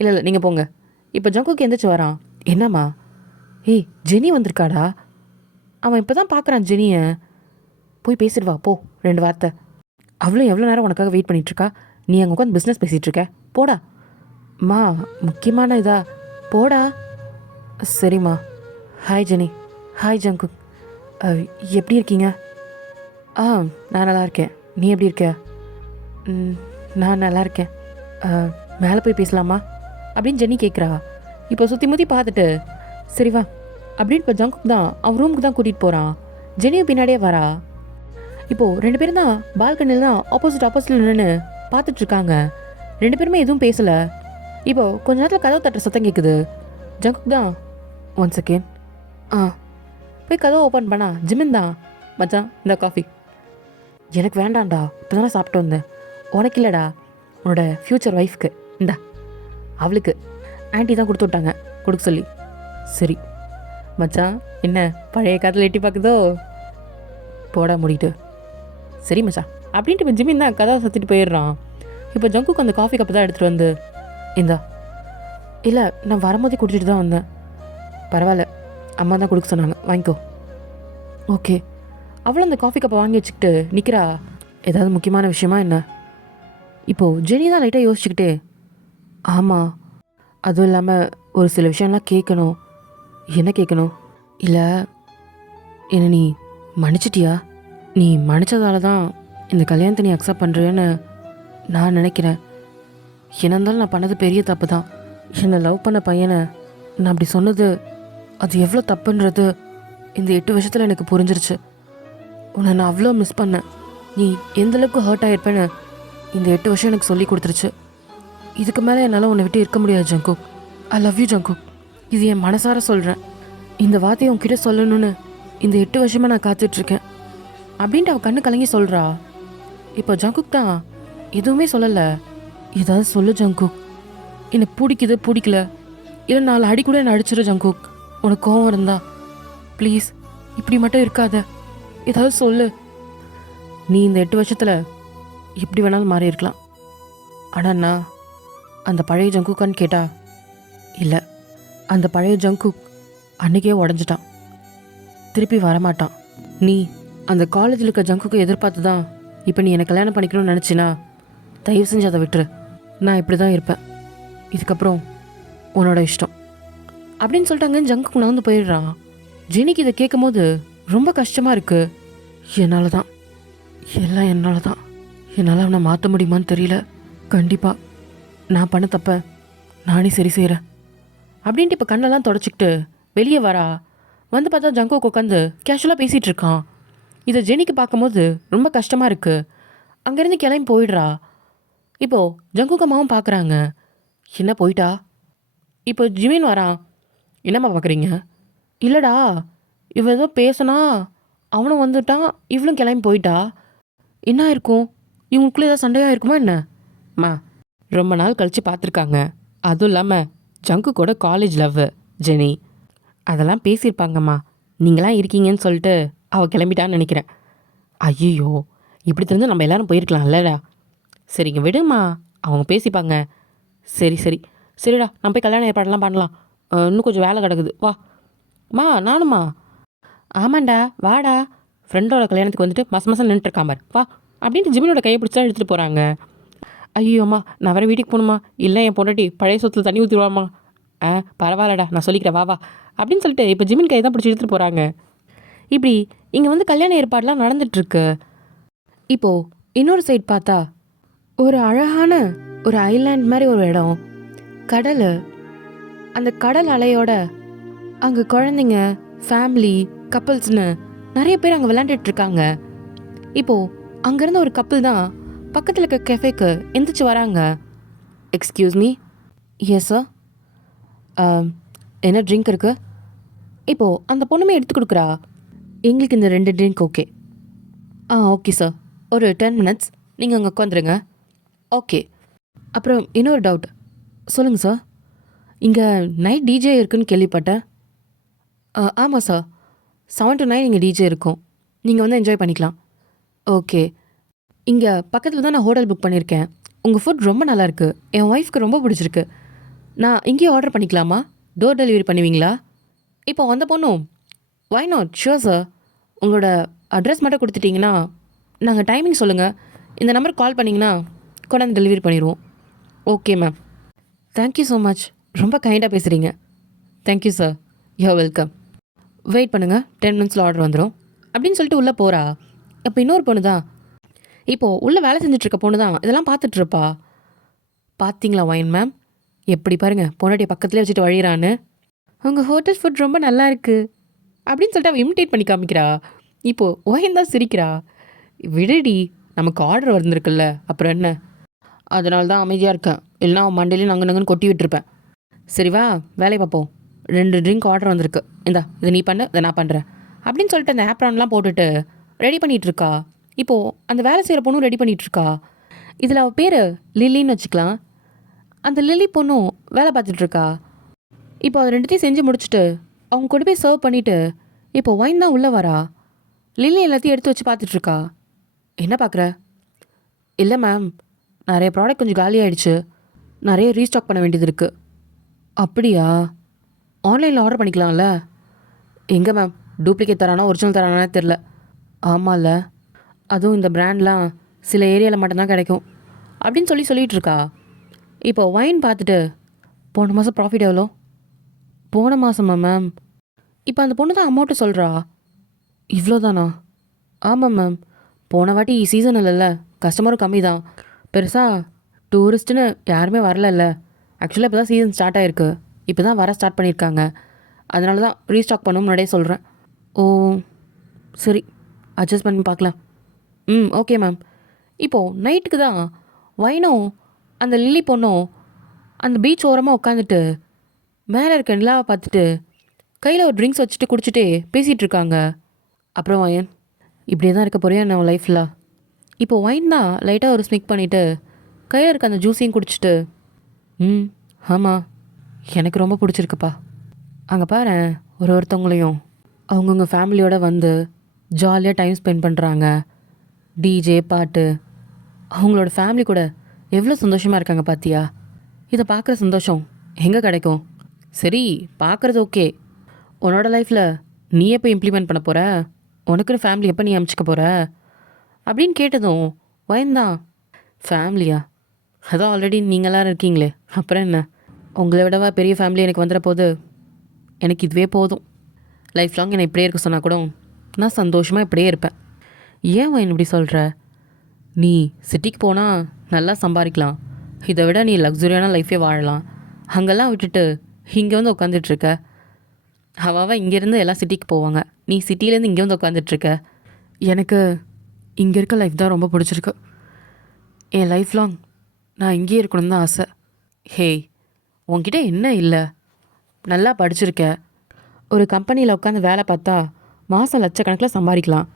இல்லை நீங்கள் போங்க. இப்போ ஜங்குக் எந்திரிச்சு வரான். என்னம்மா? ஜெனி வந்திருக்காடா. அவன் இப்போ தான் பார்க்குறான் ஜெனியை. போய் பேசிடுவா போ 2 வார்த்தை. அவ்வளோ எவ்வளோ நேரம் உனக்காக வெயிட் பண்ணிகிட்ருக்கா, நீ அங்கே உட்காந்து பிஸ்னஸ் பேசிகிட்ருக்க, போடா. முக்கியமான இதா, போடா. சரிம்மா. Hi Jenny. Hi Jungkook. எப்படி இருக்கீங்க? நான் நல்லா இருக்கேன். நீ எப்படி இருக்க? நான் நல்லா இருக்கேன். மேலே போய் பேசலாமா அப்படின்னு ஜெனி கேட்குறா. இப்போ சுற்றி முற்றி பார்த்துட்டு சரி வா அப்படின்னு இப்போ ஜங்குக் தான் அவன் ரூமுக்கு தான் கூட்டிகிட்டு போகிறான். ஜெனியும் பின்னாடியே வரா. இப்போது 2 பேரும் தான் பால்கனியில் தான் ஆப்போசிட்டில் நின்று பார்த்துட்ருக்காங்க. 2 பேருமே எதுவும் பேசலை. இப்போது கொஞ்ச நேரத்தில் கதவு தட்டுற சத்தம் கேட்குது. ஜங்குக் தான், 1 செகண்ட். போய் கதவை ஓப்பன் பண்ணா ஜிமின் தான். மச்சான் இந்த காஃபி. எனக்கு வேண்டாம்டா, இப்போ தானே சாப்பிட்டு வந்தேன். உனக்கு இல்லைடா, உன்னோட ஃப்யூச்சர் ஒய்ஃப்க்கு. இந்தா அவளுக்கு ஆண்டி தான் கொடுத்து விட்டாங்க கொடுக்க சொல்லி. சரி மச்சான், என்ன பழைய காலத்தில் எட்டி பார்க்குதோ, போடா மூடிட்டு. சரி மச்சான் அப்படின்ட்டு இப்போ ஜிமின் தான் கதவை சத்திட்டு போயிடுறான். இப்போ ஜங்குக்கு அந்த காஃபி கப்பு தான் எடுத்துகிட்டு வந்து இந்தா. இல்லை நான் வரும்போதே குடிச்சிட்டு தான் வந்தேன். பரவாயில்ல, அம்மா தான் கொடுக்க சொன்னாங்க, வாங்கிக்கோ. ஓகே. அவளும் அந்த காஃபி கப்பை வாங்கி வச்சுக்கிட்டு நிற்கிறா. ஏதாவது முக்கியமான விஷயமா என்ன? இப்போது ஜெனி தான் லைட்டாக யோசிச்சுக்கிட்டே, ஆமாம், அதுவும் இல்லாமல் ஒரு சில விஷயம்லாம் கேட்கணும். என்ன கேட்கணும்? இல்லை, என்ன நீ மன்னிச்சிட்டியா? நீ மன்னிச்சதால தான் இந்த கல்யாணத்தை நீ அக்செப்ட் பண்ணுறேன்னு நான் நினைக்கிறேன். என்ன இருந்தாலும் நான் பண்ணது பெரிய தப்பு தான். என்னை லவ் பண்ண பையனை நான் அப்படி சொன்னது அது எவ்வளோ தப்புன்றது இந்த 8 வருஷத்தில் எனக்கு புரிஞ்சிருச்சு. உன்னை நான் அவ்வளோ மிஸ் பண்ணேன். நீ எந்தளவுக்கு ஹர்ட் ஆகிருப்பேன்னு இந்த 8 வருஷம் எனக்கு சொல்லி கொடுத்துருச்சு. இதுக்கு மேலே என்னால் உன்னை விட்டு இருக்க முடியாது Jungkook. I love you Jungkook. இது என் மனசார சொல்கிறேன். இந்த வார்த்தையை உன்கிட்ட சொல்லணும்னு இந்த 8 வருஷமாக நான் காத்துட்ருக்கேன் அப்படின்ட்டு அவள் கண்ணு கலங்கி சொல்கிறா. இப்போ ஜங்குக் தான் எதுவுமே சொல்லலை. ஏதாவது சொல்லு ஜங்குக். என்னை பிடிக்குது பிடிக்கல, இல்லை 4 அடி கூட என்னை அடிச்சிரு ஜங்குக். உனக்கு கோவம் இருந்தா ப்ளீஸ் இப்படி மட்டும் இருக்காத, ஏதாவது சொல்லு. நீ இந்த 8 வருஷத்தில் எப்படி வேணாலும் மாறி இருக்கலாம். ஆனால் நான் அந்த பழைய ஜங்குக்கான்னு கேட்டா இல்லை. அந்த பழைய ஜங்குக் அன்றைக்கே உடஞ்சிட்டான், திருப்பி வரமாட்டான். நீ அந்த காலேஜில் இருக்க ஜங்குக்கு எதிர்பார்த்து தான் இப்போ நீ என்னை கல்யாணம் பண்ணிக்கணும்னு நினச்சினா தயவு செஞ்சு அதை விட்டுரு. நான் இப்படி தான் இருப்பேன், இதுக்கப்புறம் உன்னோட இஷ்டம் அப்படின்னு சொல்லிட்டாங்க. ஜங்குக்கு நான் வந்து போயிடுறான். ஜெனிக்கு இதை கேட்கும் போது ரொம்ப கஷ்டமாக இருக்குது. என்னால் தான், எல்லாம் என்னால் தான். என்னால் அவனை மாற்ற முடியுமான்னு தெரியல. கண்டிப்பாக நான் பண்ண தப்ப நானே சரி செய்கிறேன் அப்படின்ட்டு இப்போ கண்ணெல்லாம் தொடச்சிக்கிட்டு வெளியே வரா. வந்து பார்த்தா ஜங்குக்கு உட்காந்து கேஷுவலாக பேசிகிட்டு இருக்கான். இதை ஜெனிக்கு பார்க்கும்போது ரொம்ப கஷ்டமாக இருக்குது. அங்கேருந்து கிளம்பி போயிடுறா. இப்போது ஜங்குக்கு அம்மாவும் பார்க்குறாங்க. என்ன போயிட்டா? இப்போ ஜிமின் வரான். என்னம்மா பார்க்குறீங்க? இல்லைடா, இவ ஏதோ பேசினா அவனும் வந்துட்டான், இவளும் கிளம்பி போயிட்டா. என்ன இருக்கும்? இவங்களுக்குள்ளே ஏதாவது சண்டையாக இருக்குமா என்ன? அம்மா, ரொம்ப நாள் கழித்து பார்த்துருக்காங்க. அதுவும் இல்லாமல் ஜங்கு கூட காலேஜ் லவ் ஜெனி, அதெல்லாம் பேசியிருப்பாங்கம்மா. நீங்களாம் இருக்கீங்கன்னு சொல்லிட்டு அவள் கிளம்பிட்டான்னு நினைக்கிறேன். ஐயோ, இப்படி தெரிஞ்சு நம்ம எல்லாரும் போயிருக்கலாம் இல்லைடா. சரிங்க விடுமா, அவங்க பேசிப்பாங்க. சரி சரி சரிடா, நம்ம போய் கல்யாண ஏற்பாடெல்லாம் பண்ணலாம். இன்னும் கொஞ்சம் வேலை கிடக்குது, வா. மா, நானும்மா. ஆமாண்டா, வாடா. ஃப்ரெண்டோட கல்யாணத்துக்கு வந்துட்டு மாதம் நின்றுட்டுருக்கான் பார், வா அப்படின்ட்டு ஜிமினோட கையை பிடிச்சி தான் எடுத்துகிட்டு போகிறாங்க. ஐயோம்மா, நான் வேறு வீட்டுக்கு போகணுமா? இல்லை என் பொண்டாட்டி பழைய சொத்தில் தண்ணி ஊற்றிடுவாம்மா. பரவாயில்லடா, நான் சொல்லிக்கிறேன், வா வா அப்படின்னு சொல்லிட்டு இப்போ ஜிமின் கையை தான் பிடிச்சி எடுத்துகிட்டு போகிறாங்க. இப்படி இங்கே வந்து கல்யாண ஏற்பாடெலாம் நடந்துட்டுருக்கு. இப்போது இன்னொரு சைட் பார்த்தா ஒரு அழகான ஒரு ஐலாண்ட் மாதிரி ஒரு இடம், கடல். அந்த கடல் அலையோட அங்கே குழந்தைங்க, ஃபேமிலி, கப்புள்ஸ்னு நிறைய பேர் அங்கே விளையாண்டுட்ருக்காங்க. இப்போது அங்கேருந்து ஒரு கப்புள் தான் பக்கத்தில் இருக்க கெஃபேக்கு எந்திரிச்சு வராங்க. Excuse me. Yes sir. என்ன ட்ரிங்க் இருக்குது? இப்போது அந்த பொண்ணுமே எடுத்து கொடுக்குறா. எங்களுக்கு இந்த 2 ட்ரிங்க் ஓகே. ஓகே சார், ஒரு 10 மினிட்ஸ் நீங்கள் அங்கே உட்காந்துருங்க. ஓகே. அப்புறம் இன்னொரு டவுட். சொல்லுங்கள் சார். இங்கே நைட் டிஜே இருக்குன்னு கேள்விப்பட்டேன். ஆமாம் சார், 7 to 9 இங்கே டிஜே இருக்கும், நீங்கள் வந்து என்ஜாய் பண்ணிக்கலாம். ஓகே. இங்கே பக்கத்தில் தான் நான் ஹோட்டல் புக் பண்ணியிருக்கேன். உங்கள் ஃபுட் ரொம்ப நல்லாயிருக்கு, என் ஒய்ஃப்க்கு ரொம்ப பிடிச்சிருக்கு. நான் இங்கேயே ஆர்டர் பண்ணிக்கலாமா? டோர் டெலிவரி பண்ணுவீங்களா? இப்போ அந்த பொண்ணும் வை நாட், ஷுர் சார். உங்களோட அட்ரஸ் மட்டும் கொடுத்துட்டிங்கன்னா நாங்கள் டைமிங் சொல்லுங்கள், இந்த நம்பருக்கு கால் பண்ணிங்கன்னா கொண்டாந்து டெலிவரி பண்ணிடுவோம். Okay ma'am, thank you so much. ரொம்ப கைண்டாக பேசுகிறீங்க. Thank you sir. You welcome. Wait பண்ணுங்கள், 10 மினிட்ஸில் ஆர்டர் வந்துடும் அப்படின்னு சொல்லிட்டு உள்ளே போகிறா. அப்போ இன்னொரு பொண்ணு தான், இப்போது உள்ளே வேலை செஞ்சிட்ருக்க பொண்ணு தான் இதெல்லாம் பார்த்துட்ருப்பா. பார்த்தீங்களா ஒயின் மேம், எப்படி பாருங்கள் பொண்ணாட்டியை பக்கத்துலேயே வச்சுட்டு வழிகிறான்னு. உங்கள் ஹோட்டல் ஃபுட் ரொம்ப நல்லா இருக்குது அப்படின்னு சொல்லிட்டு அவள் இமிட்டேட் பண்ணி காமிக்கிறா. இப்போது ஒயின் தான் சிரிக்கிறா. விடுடி, நமக்கு ஆர்டர் வந்திருக்குல்ல, அப்புறம் என்ன? அதனால தான் அமைதியாக இருக்கேன், இல்லைனா அவன் மண்டையிலையும் நங்குன்னு கொட்டி விட்டுருப்பேன். சரி வா, வேலையை பார்ப்போம். 2 ட்ரிங்க் ஆர்டர் வந்திருக்கு, இந்தா இதை நீ பண்ணு, இதை நான் பண்ணுறேன் அப்படின்னு சொல்லிட்டு அந்த ஆப்ரான்லாம் போட்டுட்டு ரெடி பண்ணிகிட்ருக்கா. இப்போது அந்த வேலை செய்கிற பொண்ணும் ரெடி பண்ணிகிட்ருக்கா. இதில் அவள் பேர் லில்லின்னு வச்சுக்கலாம். அந்த லில்லி பொண்ணும் வேலை பார்த்துட்ருக்கா. இப்போ அது 2த்தையும் செஞ்சு முடிச்சுட்டு அவங்க கொண்டு போய் சர்வ் பண்ணிவிட்டு இப்போ ஒயின் தான் உள்ளே வரா. லில்லி எல்லாத்தையும் எடுத்து வச்சு பார்த்துட்ருக்கா. என்ன பார்க்குற? இல்லை மேம், நிறைய ப்ராடக்ட் கொஞ்சம் காலி ஆகிடுச்சு, நிறைய ரீஸ்டாக் பண்ண வேண்டியது இருக்குது. அப்படியா? ஆன்லைனில் ஆர்டர் பண்ணிக்கலாம்ல. எங்கே மேம், டூப்ளிகேட் தரானா ஒரிஜினல் தரானே தெரில. ஆமாம்ல, அதுவும் இந்த பிராண்ட்லாம் சில ஏரியாவில் மட்டும்தான் கிடைக்கும் அப்படின்னு சொல்லிட்டு இருக்கா. இப்போ ஒயின் பார்த்துட்டு போன மாதம் ப்ராஃபிட் எவ்வளோ? போன மாதமா மேம்? இப்போ அந்த பொண்ணு தான் அமௌண்ட்டு சொல்கிறா. இவ்வளோதானா? ஆமாம் மேம். போன வாட்டி சீசன் இல்லைல்ல, கஸ்டமரும் கம்மி தான். பெருசாக டூரிஸ்ட்டுன்னு யாருமே வரலல்ல. ஆக்சுவலாக இப்போ தான் சீசன் ஸ்டார்ட் ஆகிருக்கு. இப்போ தான் வர ஸ்டார்ட் பண்ணியிருக்காங்க. அதனால தான் ரீஸ்டாக் பண்ண முன்னாடியே சொல்கிறேன். ஓ சரி, அட்ஜஸ்ட் பண்ணி பார்க்கலாம். Okay ma'am. இப்போது நைட்டுக்கு தான் வைனும் அந்த லில்லி பொண்ணும் அந்த பீச் ஓரமாக உட்காந்துட்டு மேலே இருக்க நிலாவை பார்த்துட்டு கையில் ஒரு ட்ரிங்க்ஸ் வச்சுட்டு குடிச்சிட்டே பேசிகிட்டு இருக்காங்க. அப்புறம் வயன், இப்படியே தான் இருக்க போறியா நம்ம லைஃப்பில்? இப்போ ஒயின் தான் லைட்டாக ஒரு ஸ்மிக் பண்ணிவிட்டு கையில் இருக்க அந்த ஜூஸையும் குடிச்சிட்டு ஆமாம், எனக்கு ரொம்ப பிடிச்சிருக்குப்பா. அங்கே பாரு, ஒருத்தவங்களையும் அவங்கவுங்க ஃபேமிலியோடு வந்து ஜாலியாக டைம் ஸ்பெண்ட் பண்ணுறாங்க. டிஜே பாட்டு, அவங்களோட ஃபேமிலி கூட எவ்வளோ சந்தோஷமாக இருக்காங்க பார்த்தியா? இதை பார்க்குற சந்தோஷம் எங்கே கிடைக்கும்? சரி, பார்க்குறது ஓகே. உன்னோட லைஃப்பில் நீ எப்போ இம்ப்ளிமெண்ட் பண்ண போகிற? உனக்குன்னு ஃபேமிலி எப்போ நீ அமைச்சிக்க போகிற அப்படின்னு கேட்டதும் வயந்தான், ஃபேமிலியா? அதான் ஆல்ரெடி நீங்களாம் இருக்கீங்களே, அப்புறம் என்ன? உங்களை விடவா பெரிய ஃபேமிலி எனக்கு வந்துட போகுது? எனக்கு இதுவே போதும். லைஃப் லாங் என்னை இப்படியே இருக்க சொன்னால் கூட நான் சந்தோஷமாக இப்படியே இருப்பேன். ஏன் வயன் இப்படி சொல்கிற? நீ சிட்டிக்கு போனால் நல்லா சம்பாதிக்கலாம். இதை விட நீ லக்ஸுரியான லைஃபே வாழலாம். அங்கெல்லாம் விட்டுட்டு இங்கே வந்து உட்காந்துட்ருக்க. அவள் இங்கேருந்து எல்லாம் சிட்டிக்கு போவாங்க, நீ சிட்டிலேருந்து இங்கே வந்து உட்காந்துட்ருக்க. எனக்கு இங்கே இருக்க லைஃப் தான் ரொம்ப பிடிச்சிருக்கு. என் லைஃப் லாங் நான் இங்கேயே இருக்கணும்னு தான் ஆசை. ஹே, உன்கிட்ட என்ன இல்லை? நல்லா படிச்சிருக்க, ஒரு கம்பெனியில் உட்காந்து வேலை பார்த்தா மாதம் லட்சக்கணக்கில் சம்பாதிக்கலாம்.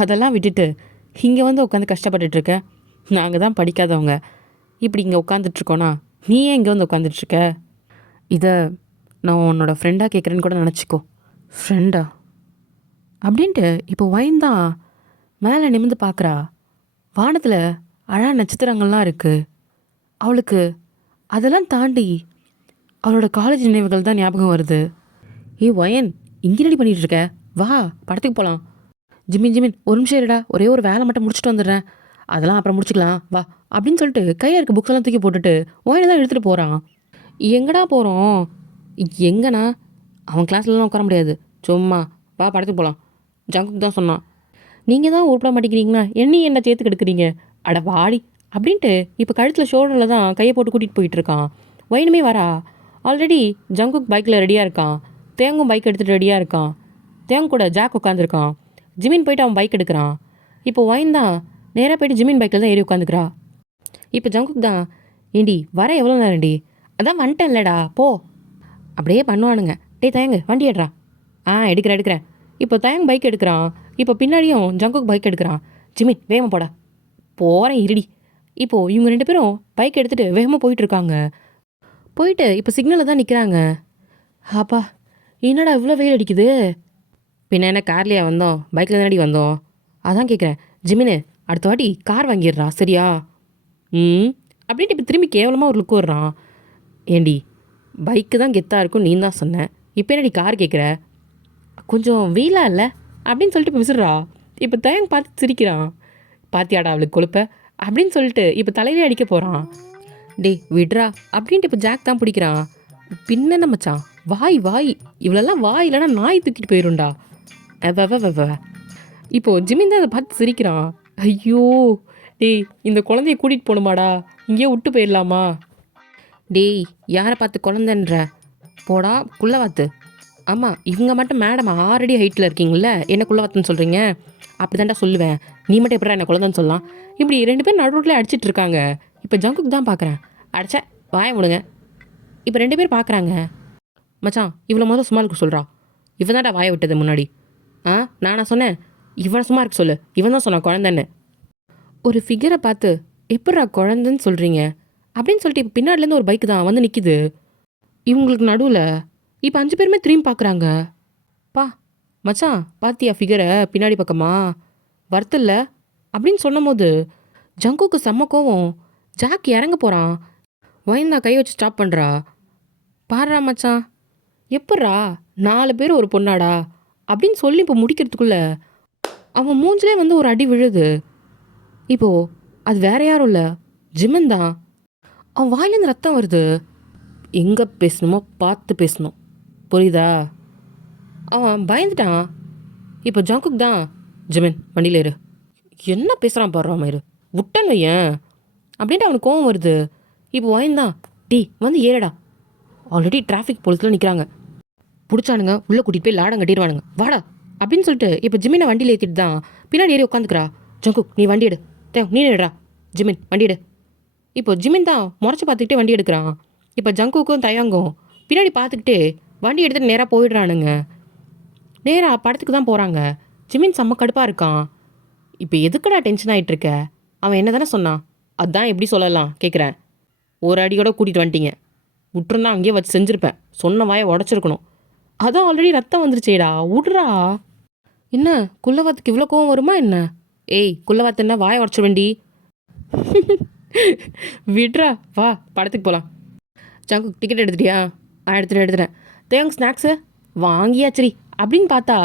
அதெல்லாம் விட்டுட்டு இங்கே வந்து உட்காந்து கஷ்டப்பட்டுட்ருக்க. நாங்கள் தான் படிக்காதவங்க இப்படி இங்கே உட்காந்துட்ருக்கோன்னா நீ ஏன் இங்கே வந்து உட்காந்துட்ருக்க? இதை நான் உன்னோட ஃப்ரெண்டாக கேட்குறேன்னு கூட நினச்சிக்கோ. ஃப்ரெண்டா அப்படின்ட்டு இப்போ வைன் தான் மேலே நிமிர்ந்து பார்க்குறா. வானத்தில் அழகான நட்சத்திரங்கள்லாம் இருக்குது. அவளுக்கு அதெல்லாம் தாண்டி அவளோட காலேஜ் நினைவுகள் தான் ஞாபகம் வருது. ஒயன், இங்கே ரெடி பண்ணிகிட்டு இருக்க? வா, படத்துக்கு போகலாம். ஜிமின் ஒரு நிமிஷம் இருடா, ஒரே ஒரு வேலை மட்டும் முடிச்சுட்டு வந்துடுறேன், அதெல்லாம் அப்புறம் முடிச்சுக்கலாம் வா அப்படின்னு சொல்லிட்டு கையில் இருக்க புக்ஸ் எல்லாம் தூக்கி போட்டுட்டு ஒயனை தான் எடுத்துகிட்டு போகிறான். எங்கடா போகிறோம்? எங்கண்ணா? அவன் கிளாஸ்லலாம் உட்கார முடியாது, சும்மா வா படத்துக்கு போகலாம். ஜங்குக்கு தான் சொன்னான். நீங்கள் தான் உருப்பட மாட்டேங்கிறீங்களா, என்னையும் என்ன சேர்த்து கெடுக்குறீங்க, அட வாடி அப்படின்ட்டு இப்போ கழுத்தில் ஷோல்டரில் தான் கையை போட்டு கூட்டிகிட்டு போயிட்டுருக்கான். வயனுமே வரா. ஆல்ரெடி ஜங்குக் பைக்கில் ரெடியாக இருக்கான். தேங்கும் பைக் எடுத்துகிட்டு ரெடியாக இருக்கான். தேங்கு கூட ஜாக் உட்காந்துருக்கான். ஜிமின் போயிட்டு அவன் பைக் எடுக்கிறான். இப்போ ஒயின் தான் நேராக போயிட்டு ஜிமின் பைக்கில் தான் ஏறி உட்காந்துக்கிறா. இப்போ ஜங்குக் தான், ஏண்டி வர எவ்வளோ நேரம்டி? அதான் வந்துட்டேன்லடா போ. அப்படியே பண்ணுவானுங்க. டே தயங்கு வண்டி எடுறா. எடுக்கிறேன். இப்போ தயங்கு பைக் எடுக்கிறான். இப்போ பின்னாடியும் ஜங்குக் பைக் எடுக்கிறான். ஜிமின் வேகமாக போடா. போகிறேன் இருடி. இப்போது இவங்க 2 பேரும் பைக் எடுத்துகிட்டு வேகமாக போயிட்டுருக்காங்க. போயிட்டு இப்போ சிக்னலில் தான் நிற்கிறாங்க. அப்பா, என்னடா இவ்வளோ வெயில் அடிக்குது? பின்ன என்ன கார்லையா வந்தோம், பைக்கில் தானடி வந்தோம். அதான் கேட்குறேன். ஜிமினு, அடுத்த வாட்டி கார் வாங்கிடுறா சரியா? அப்படின்ட்டு இப்போ திரும்பி கேவலமாக ஒரு லுக் வர்றான். ஏண்டி, பைக்கு தான் கெத்தாக இருக்கும் நீ தான் சொன்னேன், இப்போ என்னடி கார் கேட்குற? கொஞ்சம் வெயிலாக இல்லை அப்படின்னு சொல்லிட்டு இப்போ விசிறா. இப்போ தயங்க பார்த்து சிரிக்கிறான். பாத்தியாடா அவளுக்கு கொழுப்ப அப்படின்னு சொல்லிட்டு இப்போ தலையிலே அடிக்க போகிறான். டே விட்ரா அப்படின்ட்டு இப்போ ஜாக் தான் பிடிக்கிறான். பின்னென்ன மச்சான், வாய் இவ்வளோலாம் வாய் இல்லைன்னா நாய் தூக்கிட்டு போயிடும்டா. இப்போது ஜிமின் தான் அதை பார்த்து சிரிக்கிறான். ஐயோ டேய், இந்த குழந்தைய கூட்டிகிட்டு போகணுமாடா, இங்கேயே விட்டு போயிடலாமா? டேய், யாரை பார்த்து குழந்தைன்ற? போடா குள்ளவாத்து. ஆமாம், இவங்க மட்டும் மேடம் ஆல்ரெடி ஹைட்டில் இருக்கீங்கள, என்ன குள்ளவாத்துன்னு சொல்கிறீங்க? அப்படி தான்டா சொல்லுவேன். நீ மட்டும் எப்படா என்ன குழந்தைன்னு சொல்லலாம்? இப்படி 2 பேரும் நடுரோட்டில் அடிச்சிட்டு இருக்காங்க. இப்போ ஜங்குக்கு தான் பார்க்குறேன். அடிச்ச வாய விடுங்க. இப்போ 2 பேர் பார்க்குறாங்க. மச்சான், இவ்வளோ முதல்ல சும்மா இருக்க சொல்கிறா. இவன் தான்டா வாய விட்டது முன்னாடி. நானா சொன்னேன்? இவனை சும்மா இருக்க சொல்லு. இவன் தான் சொன்னான் குழந்தைன்னு. ஒரு ஃபிகரை பார்த்து எப்படா குழந்தைன்னு சொல்கிறீங்க அப்படின்னு சொல்லிட்டு இப்போ பின்னாடிலேருந்து ஒரு பைக்கு தான் வந்து நிற்கிது. இவங்களுக்கு நடுவில் இப்போ 5 பேருமே திரும்பி பார்க்குறாங்க. பா மச்சான், பாத்தியா ஃபிகரை பின்னாடி பக்கமா வருத்தில்ல அப்படின்னு சொன்னும் போது ஜங்குக்கு செம்ம கோவம். ஜாக் இறங்க போகிறான். வயந்தா கை வச்சு ஸ்டாப் பண்ணுறா. பாடுறா மச்சான், எப்பட்றா 4 பேர் ஒரு பொண்ணாடா அப்படின்னு சொல்லி இப்போ முடிக்கிறதுக்குள்ள அவன் மூஞ்சிலே வந்து ஒரு அடி விழுது. இப்போ அது வேற யாரும் இல்லை, ஜிமன் தான். அவன் வாயிலேருந்து ரத்தம் வருது. எங்கே பேசணுமோ பார்த்து பேசணும், புரியுதா? அவன் பயந்துட்டான். இப்போ ஜங்குக் தான், ஜிமின் வண்டியில் ஏறு. என்ன பேசுகிறான் பாடுறான் மயிறு, விட்டன் வையன் அப்படின்ட்டு அவனுக்கு கோவம் வருது. இப்போ வாய்ந்தான், டீ வந்து ஏறடா, ஆல்ரெடி டிராஃபிக் போலீஸில் நிற்கிறாங்க, பிடிச்சானுங்க உள்ளே கூட்டிகிட்டு போய் லாடம் கட்டிடுவானுங்க, வாடா அப்படின்னு சொல்லிட்டு இப்போ ஜிமினை வண்டியில் ஏற்றிட்டு தான் பின்னாடி ஏறி உட்காந்துக்கிறா. ஜங்குக் நீ வண்டி எடு, நீ எடுடா, ஜிமின் வண்டி எடு. இப்போ ஜிமின் தான் முறைச்சி பார்த்துக்கிட்டே வண்டி எடுக்கிறான். இப்போ ஜங்குக்கும் தயாங்கும் பின்னாடி பார்த்துக்கிட்டே வண்டி எடுத்துகிட்டு நேராக போயிடுறானுங்க. நேராக படத்துக்கு தான் போகிறாங்க. ஜிமின் செம்ம கடுப்பாக இருக்கான். இப்போ எதுக்குடா டென்ஷன் ஆகிட்டு இருக்க? அவன் என்ன தானே சொன்னான், அதான் எப்படி சொல்லலாம் கேட்குறேன். ஒரு அடியோட கூட்டிகிட்டு வந்துட்டீங்க, விட்டுருந்தா அங்கேயே வச்சு செஞ்சுருப்பேன், சொன்ன வாயை உடச்சிருக்கணும். அதான் ஆல்ரெடி ரத்தம் வந்துருச்சேடா, விட்றா. என்ன குள்ளவாத்துக்கு இவ்வளோ கோவம் வருமா என்ன? ஏய் குள்ளவாத்து என்ன வாயை உடச்சிட வேண்டி. விட்றா, வா படத்துக்கு போகலாம். ஜங்கு டிக்கெட் எடுத்துட்டியா? எடுத்துட்டேன். தேங்க் ஸ்நாக்ஸு வாங்கியாச்சரி அப்படின்னு பார்த்தா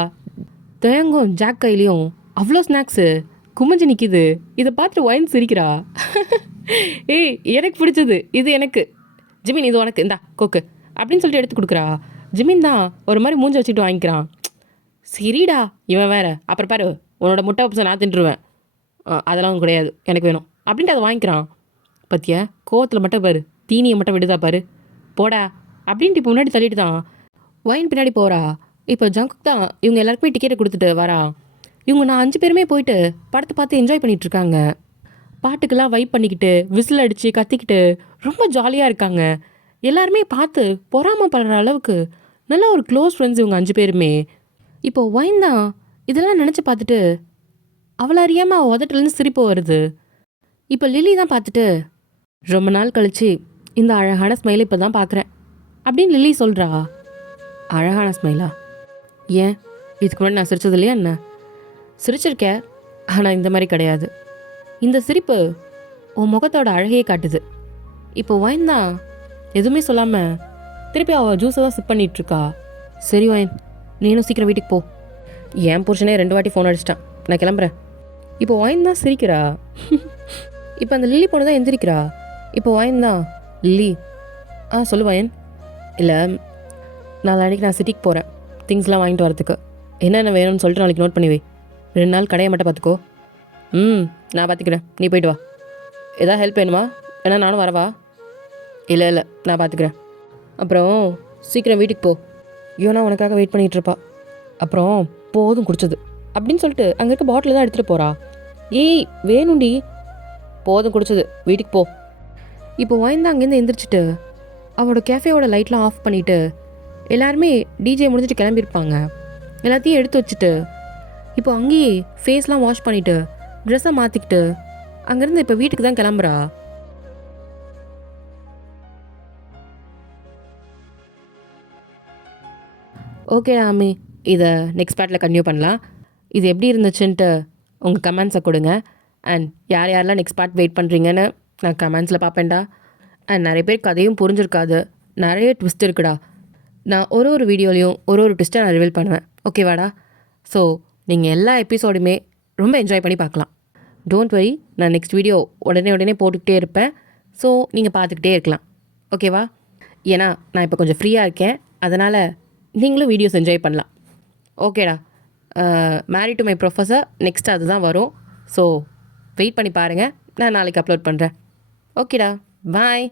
தேங்கும் ஜாக் கையிலையும் அவ்வளோ ஸ்நாக்ஸு குமிஞ்சு நிற்கிது. இதை பார்த்துட்டு ஒயின் சிரிக்கிறா. ஏய் எனக்கு பிடிச்சது இது, எனக்கு ஜிமின் இது உனக்கு இந்தா கோக்கு அப்படின்னு சொல்லிட்டு எடுத்து கொடுக்குறா. ஜிமின் தான் ஒரு மாதிரி மூஞ்சி வச்சுக்கிட்டு வாங்கிக்கிறான். சரிடா இவன் வேற, அப்புறம் பாரு உன்னோட முட்டை பப்ஸை நான் தின்றுவேன், அதெல்லாம் கிடையாது எனக்கு வேணும் அப்படின்ட்டு அதை வாங்கிக்கிறான். பத்தியா கோவத்தில் மட்டும் பாரு, தீனியை மட்டும் விடுதா பாரு, போடா அப்படின்ட்டு இப்போ முன்னாடி தள்ளிட்டு தான் ஒயின் பின்னாடி போகிறா. இப்போ ஜங்குக் தான் இவங்க எல்லாருக்குமே டிக்கெட்டை கொடுத்துட்டு வரா. இவங்க நான் 5 பேருமே போயிட்டு படத்தை பார்த்து என்ஜாய் பண்ணிகிட்ருக்காங்க. பாட்டுக்கெல்லாம் வைப் பண்ணிக்கிட்டு விசில் அடித்து கத்திக்கிட்டு ரொம்ப ஜாலியாக இருக்காங்க. எல்லாருமே பார்த்து பொறாமப்படுற அளவுக்கு நல்ல ஒரு க்ளோஸ் ஃப்ரெண்ட்ஸ் இவங்க 5 பேருமே. இப்போ ஒயின் தான் இதெல்லாம் நினச்சி பார்த்துட்டு அவளை அறியாமல் அவள் உதட்டுலேருந்து சிரிப்பு வருது. இப்போ லில்லி தான் பார்த்துட்டு ரொம்ப நாள் கழிச்சு இந்த அழகான ஸ்மைலை இப்போ தான் பார்க்குறேன் அப்படின்னு லில்லி சொல்கிறா. அழகான ஸ்மைலா? ஏன் இதுக்கு முன்னாடி நான் சிரிச்சது இல்லையா என்ன? சிரிச்சிருக்கேன், ஆனால் இந்த மாதிரி கிடையாது. இந்த சிரிப்பு உன் முகத்தோட அழகையே காட்டுது. இப்போ ஒயின் தான் எதுவுமே சொல்லாமல் திருப்பி அவள் ஜூஸை தான் சிப் பண்ணிகிட்ருக்கா. சரி ஒயின் நீனும் சீக்கிரம் வீட்டுக்கு போ. என் புருஷனே 2 வாட்டி ஃபோன் அடிச்சிட்டான், நான் கிளம்புறேன். இப்போ ஒயின் தான் சிரிக்கிறா. இப்போ அந்த லில்லி பொண்ணு தான் எந்திரிக்கிறா. இப்போ ஒயின் தான், லில்லி சொல்லு ஒயின். இல்லை நாளைக்கு நான் சிட்டிக்கு போகிறேன் திங்ஸ்லாம் வாங்கிட்டு வரதுக்கு, என்னென்ன வேணும்னு சொல்லிட்டு நாளைக்கு நோட் பண்ணி வை. 2 நாள் கடையை மட்டும் பார்த்துக்கோ. நான் பார்த்துக்கிறேன், நீ போயிட்டு வா. எதாவது ஹெல்ப் வேணுமா? ஏன்னா நானும் வரவா? இல்லை நான் பார்த்துக்கிறேன். அப்புறம் சீக்கிரம் வீட்டுக்கு போ, யோனா உனக்காக வெயிட் பண்ணிகிட்ருப்பா. அப்புறம் போதும் குடிச்சது அப்படின்னு சொல்லிட்டு அங்கே இருக்க பாட்டில் தான் எடுத்துகிட்டு போகிறா. ஏய் வேணும்டி, போதும் குடிச்சது வீட்டுக்கு போ. இப்போ வாய்ந்து அங்கேருந்து எந்திரிச்சிட்டு அவளோட கேஃபேவோட லைட்லாம் ஆஃப் பண்ணிவிட்டு எல்லாருமே டிஜே முடிஞ்சிட்டு கிளம்பியிருப்பாங்க. எல்லாத்தையும் எடுத்து வச்சுட்டு இப்போ அங்கேயே ஃபேஸ்லாம் வாஷ் பண்ணிவிட்டு ட்ரெஸ்ஸை மாற்றிக்கிட்டு அங்கேருந்து இப்போ வீட்டுக்கு தான் கிளம்புறா. ஓகே ஆமி, இதை நெக்ஸ்ட் பார்ட்டில் கன்டினியூ பண்ணலாம். இது எப்படி இருந்துச்சுன்ட்டு உங்கள் கமெண்ட்ஸை கொடுங்க. அண்ட் யாரெல்லாம் நெக்ஸ்ட் பார்ட் வெயிட் பண்ணுறீங்கன்னு நான் கமெண்ட்ஸில் பார்ப்பேன்டா. அண்ட் நிறைய பேர் கதையும் புரிஞ்சிருக்காது, நிறைய ட்விஸ்ட் இருக்குடா. நான் ஒரு வீடியோலையும் ஒரு ட்விஸ்ட்டை நான் ரிவீல் பண்ணுவேன், ஓகேவாடா? ஸோ நீங்கள் எல்லா எபிசோடுமே ரொம்ப என்ஜாய் பண்ணி பார்க்கலாம். டோன்ட் வரி, நான் நெக்ஸ்ட் வீடியோ உடனே போட்டுக்கிட்டே இருப்பேன். ஸோ நீங்கள் பார்த்துக்கிட்டே இருக்கலாம், ஓகேவா? ஏன்னா நான் இப்போ கொஞ்சம் ஃப்ரீயாக இருக்கேன், அதனால் நீங்களும் வீடியோஸ் என்ஜாய் பண்ணலாம். ஓகேடா. மேரி டு மை ப்ரொஃபஸர் நெக்ஸ்ட் அதுதான் வரும். ஸோ வெயிட் பண்ணி பாருங்கள், நான் நாளைக்கு அப்லோட் பண்ணுறேன். ஓகேடா, பாய்.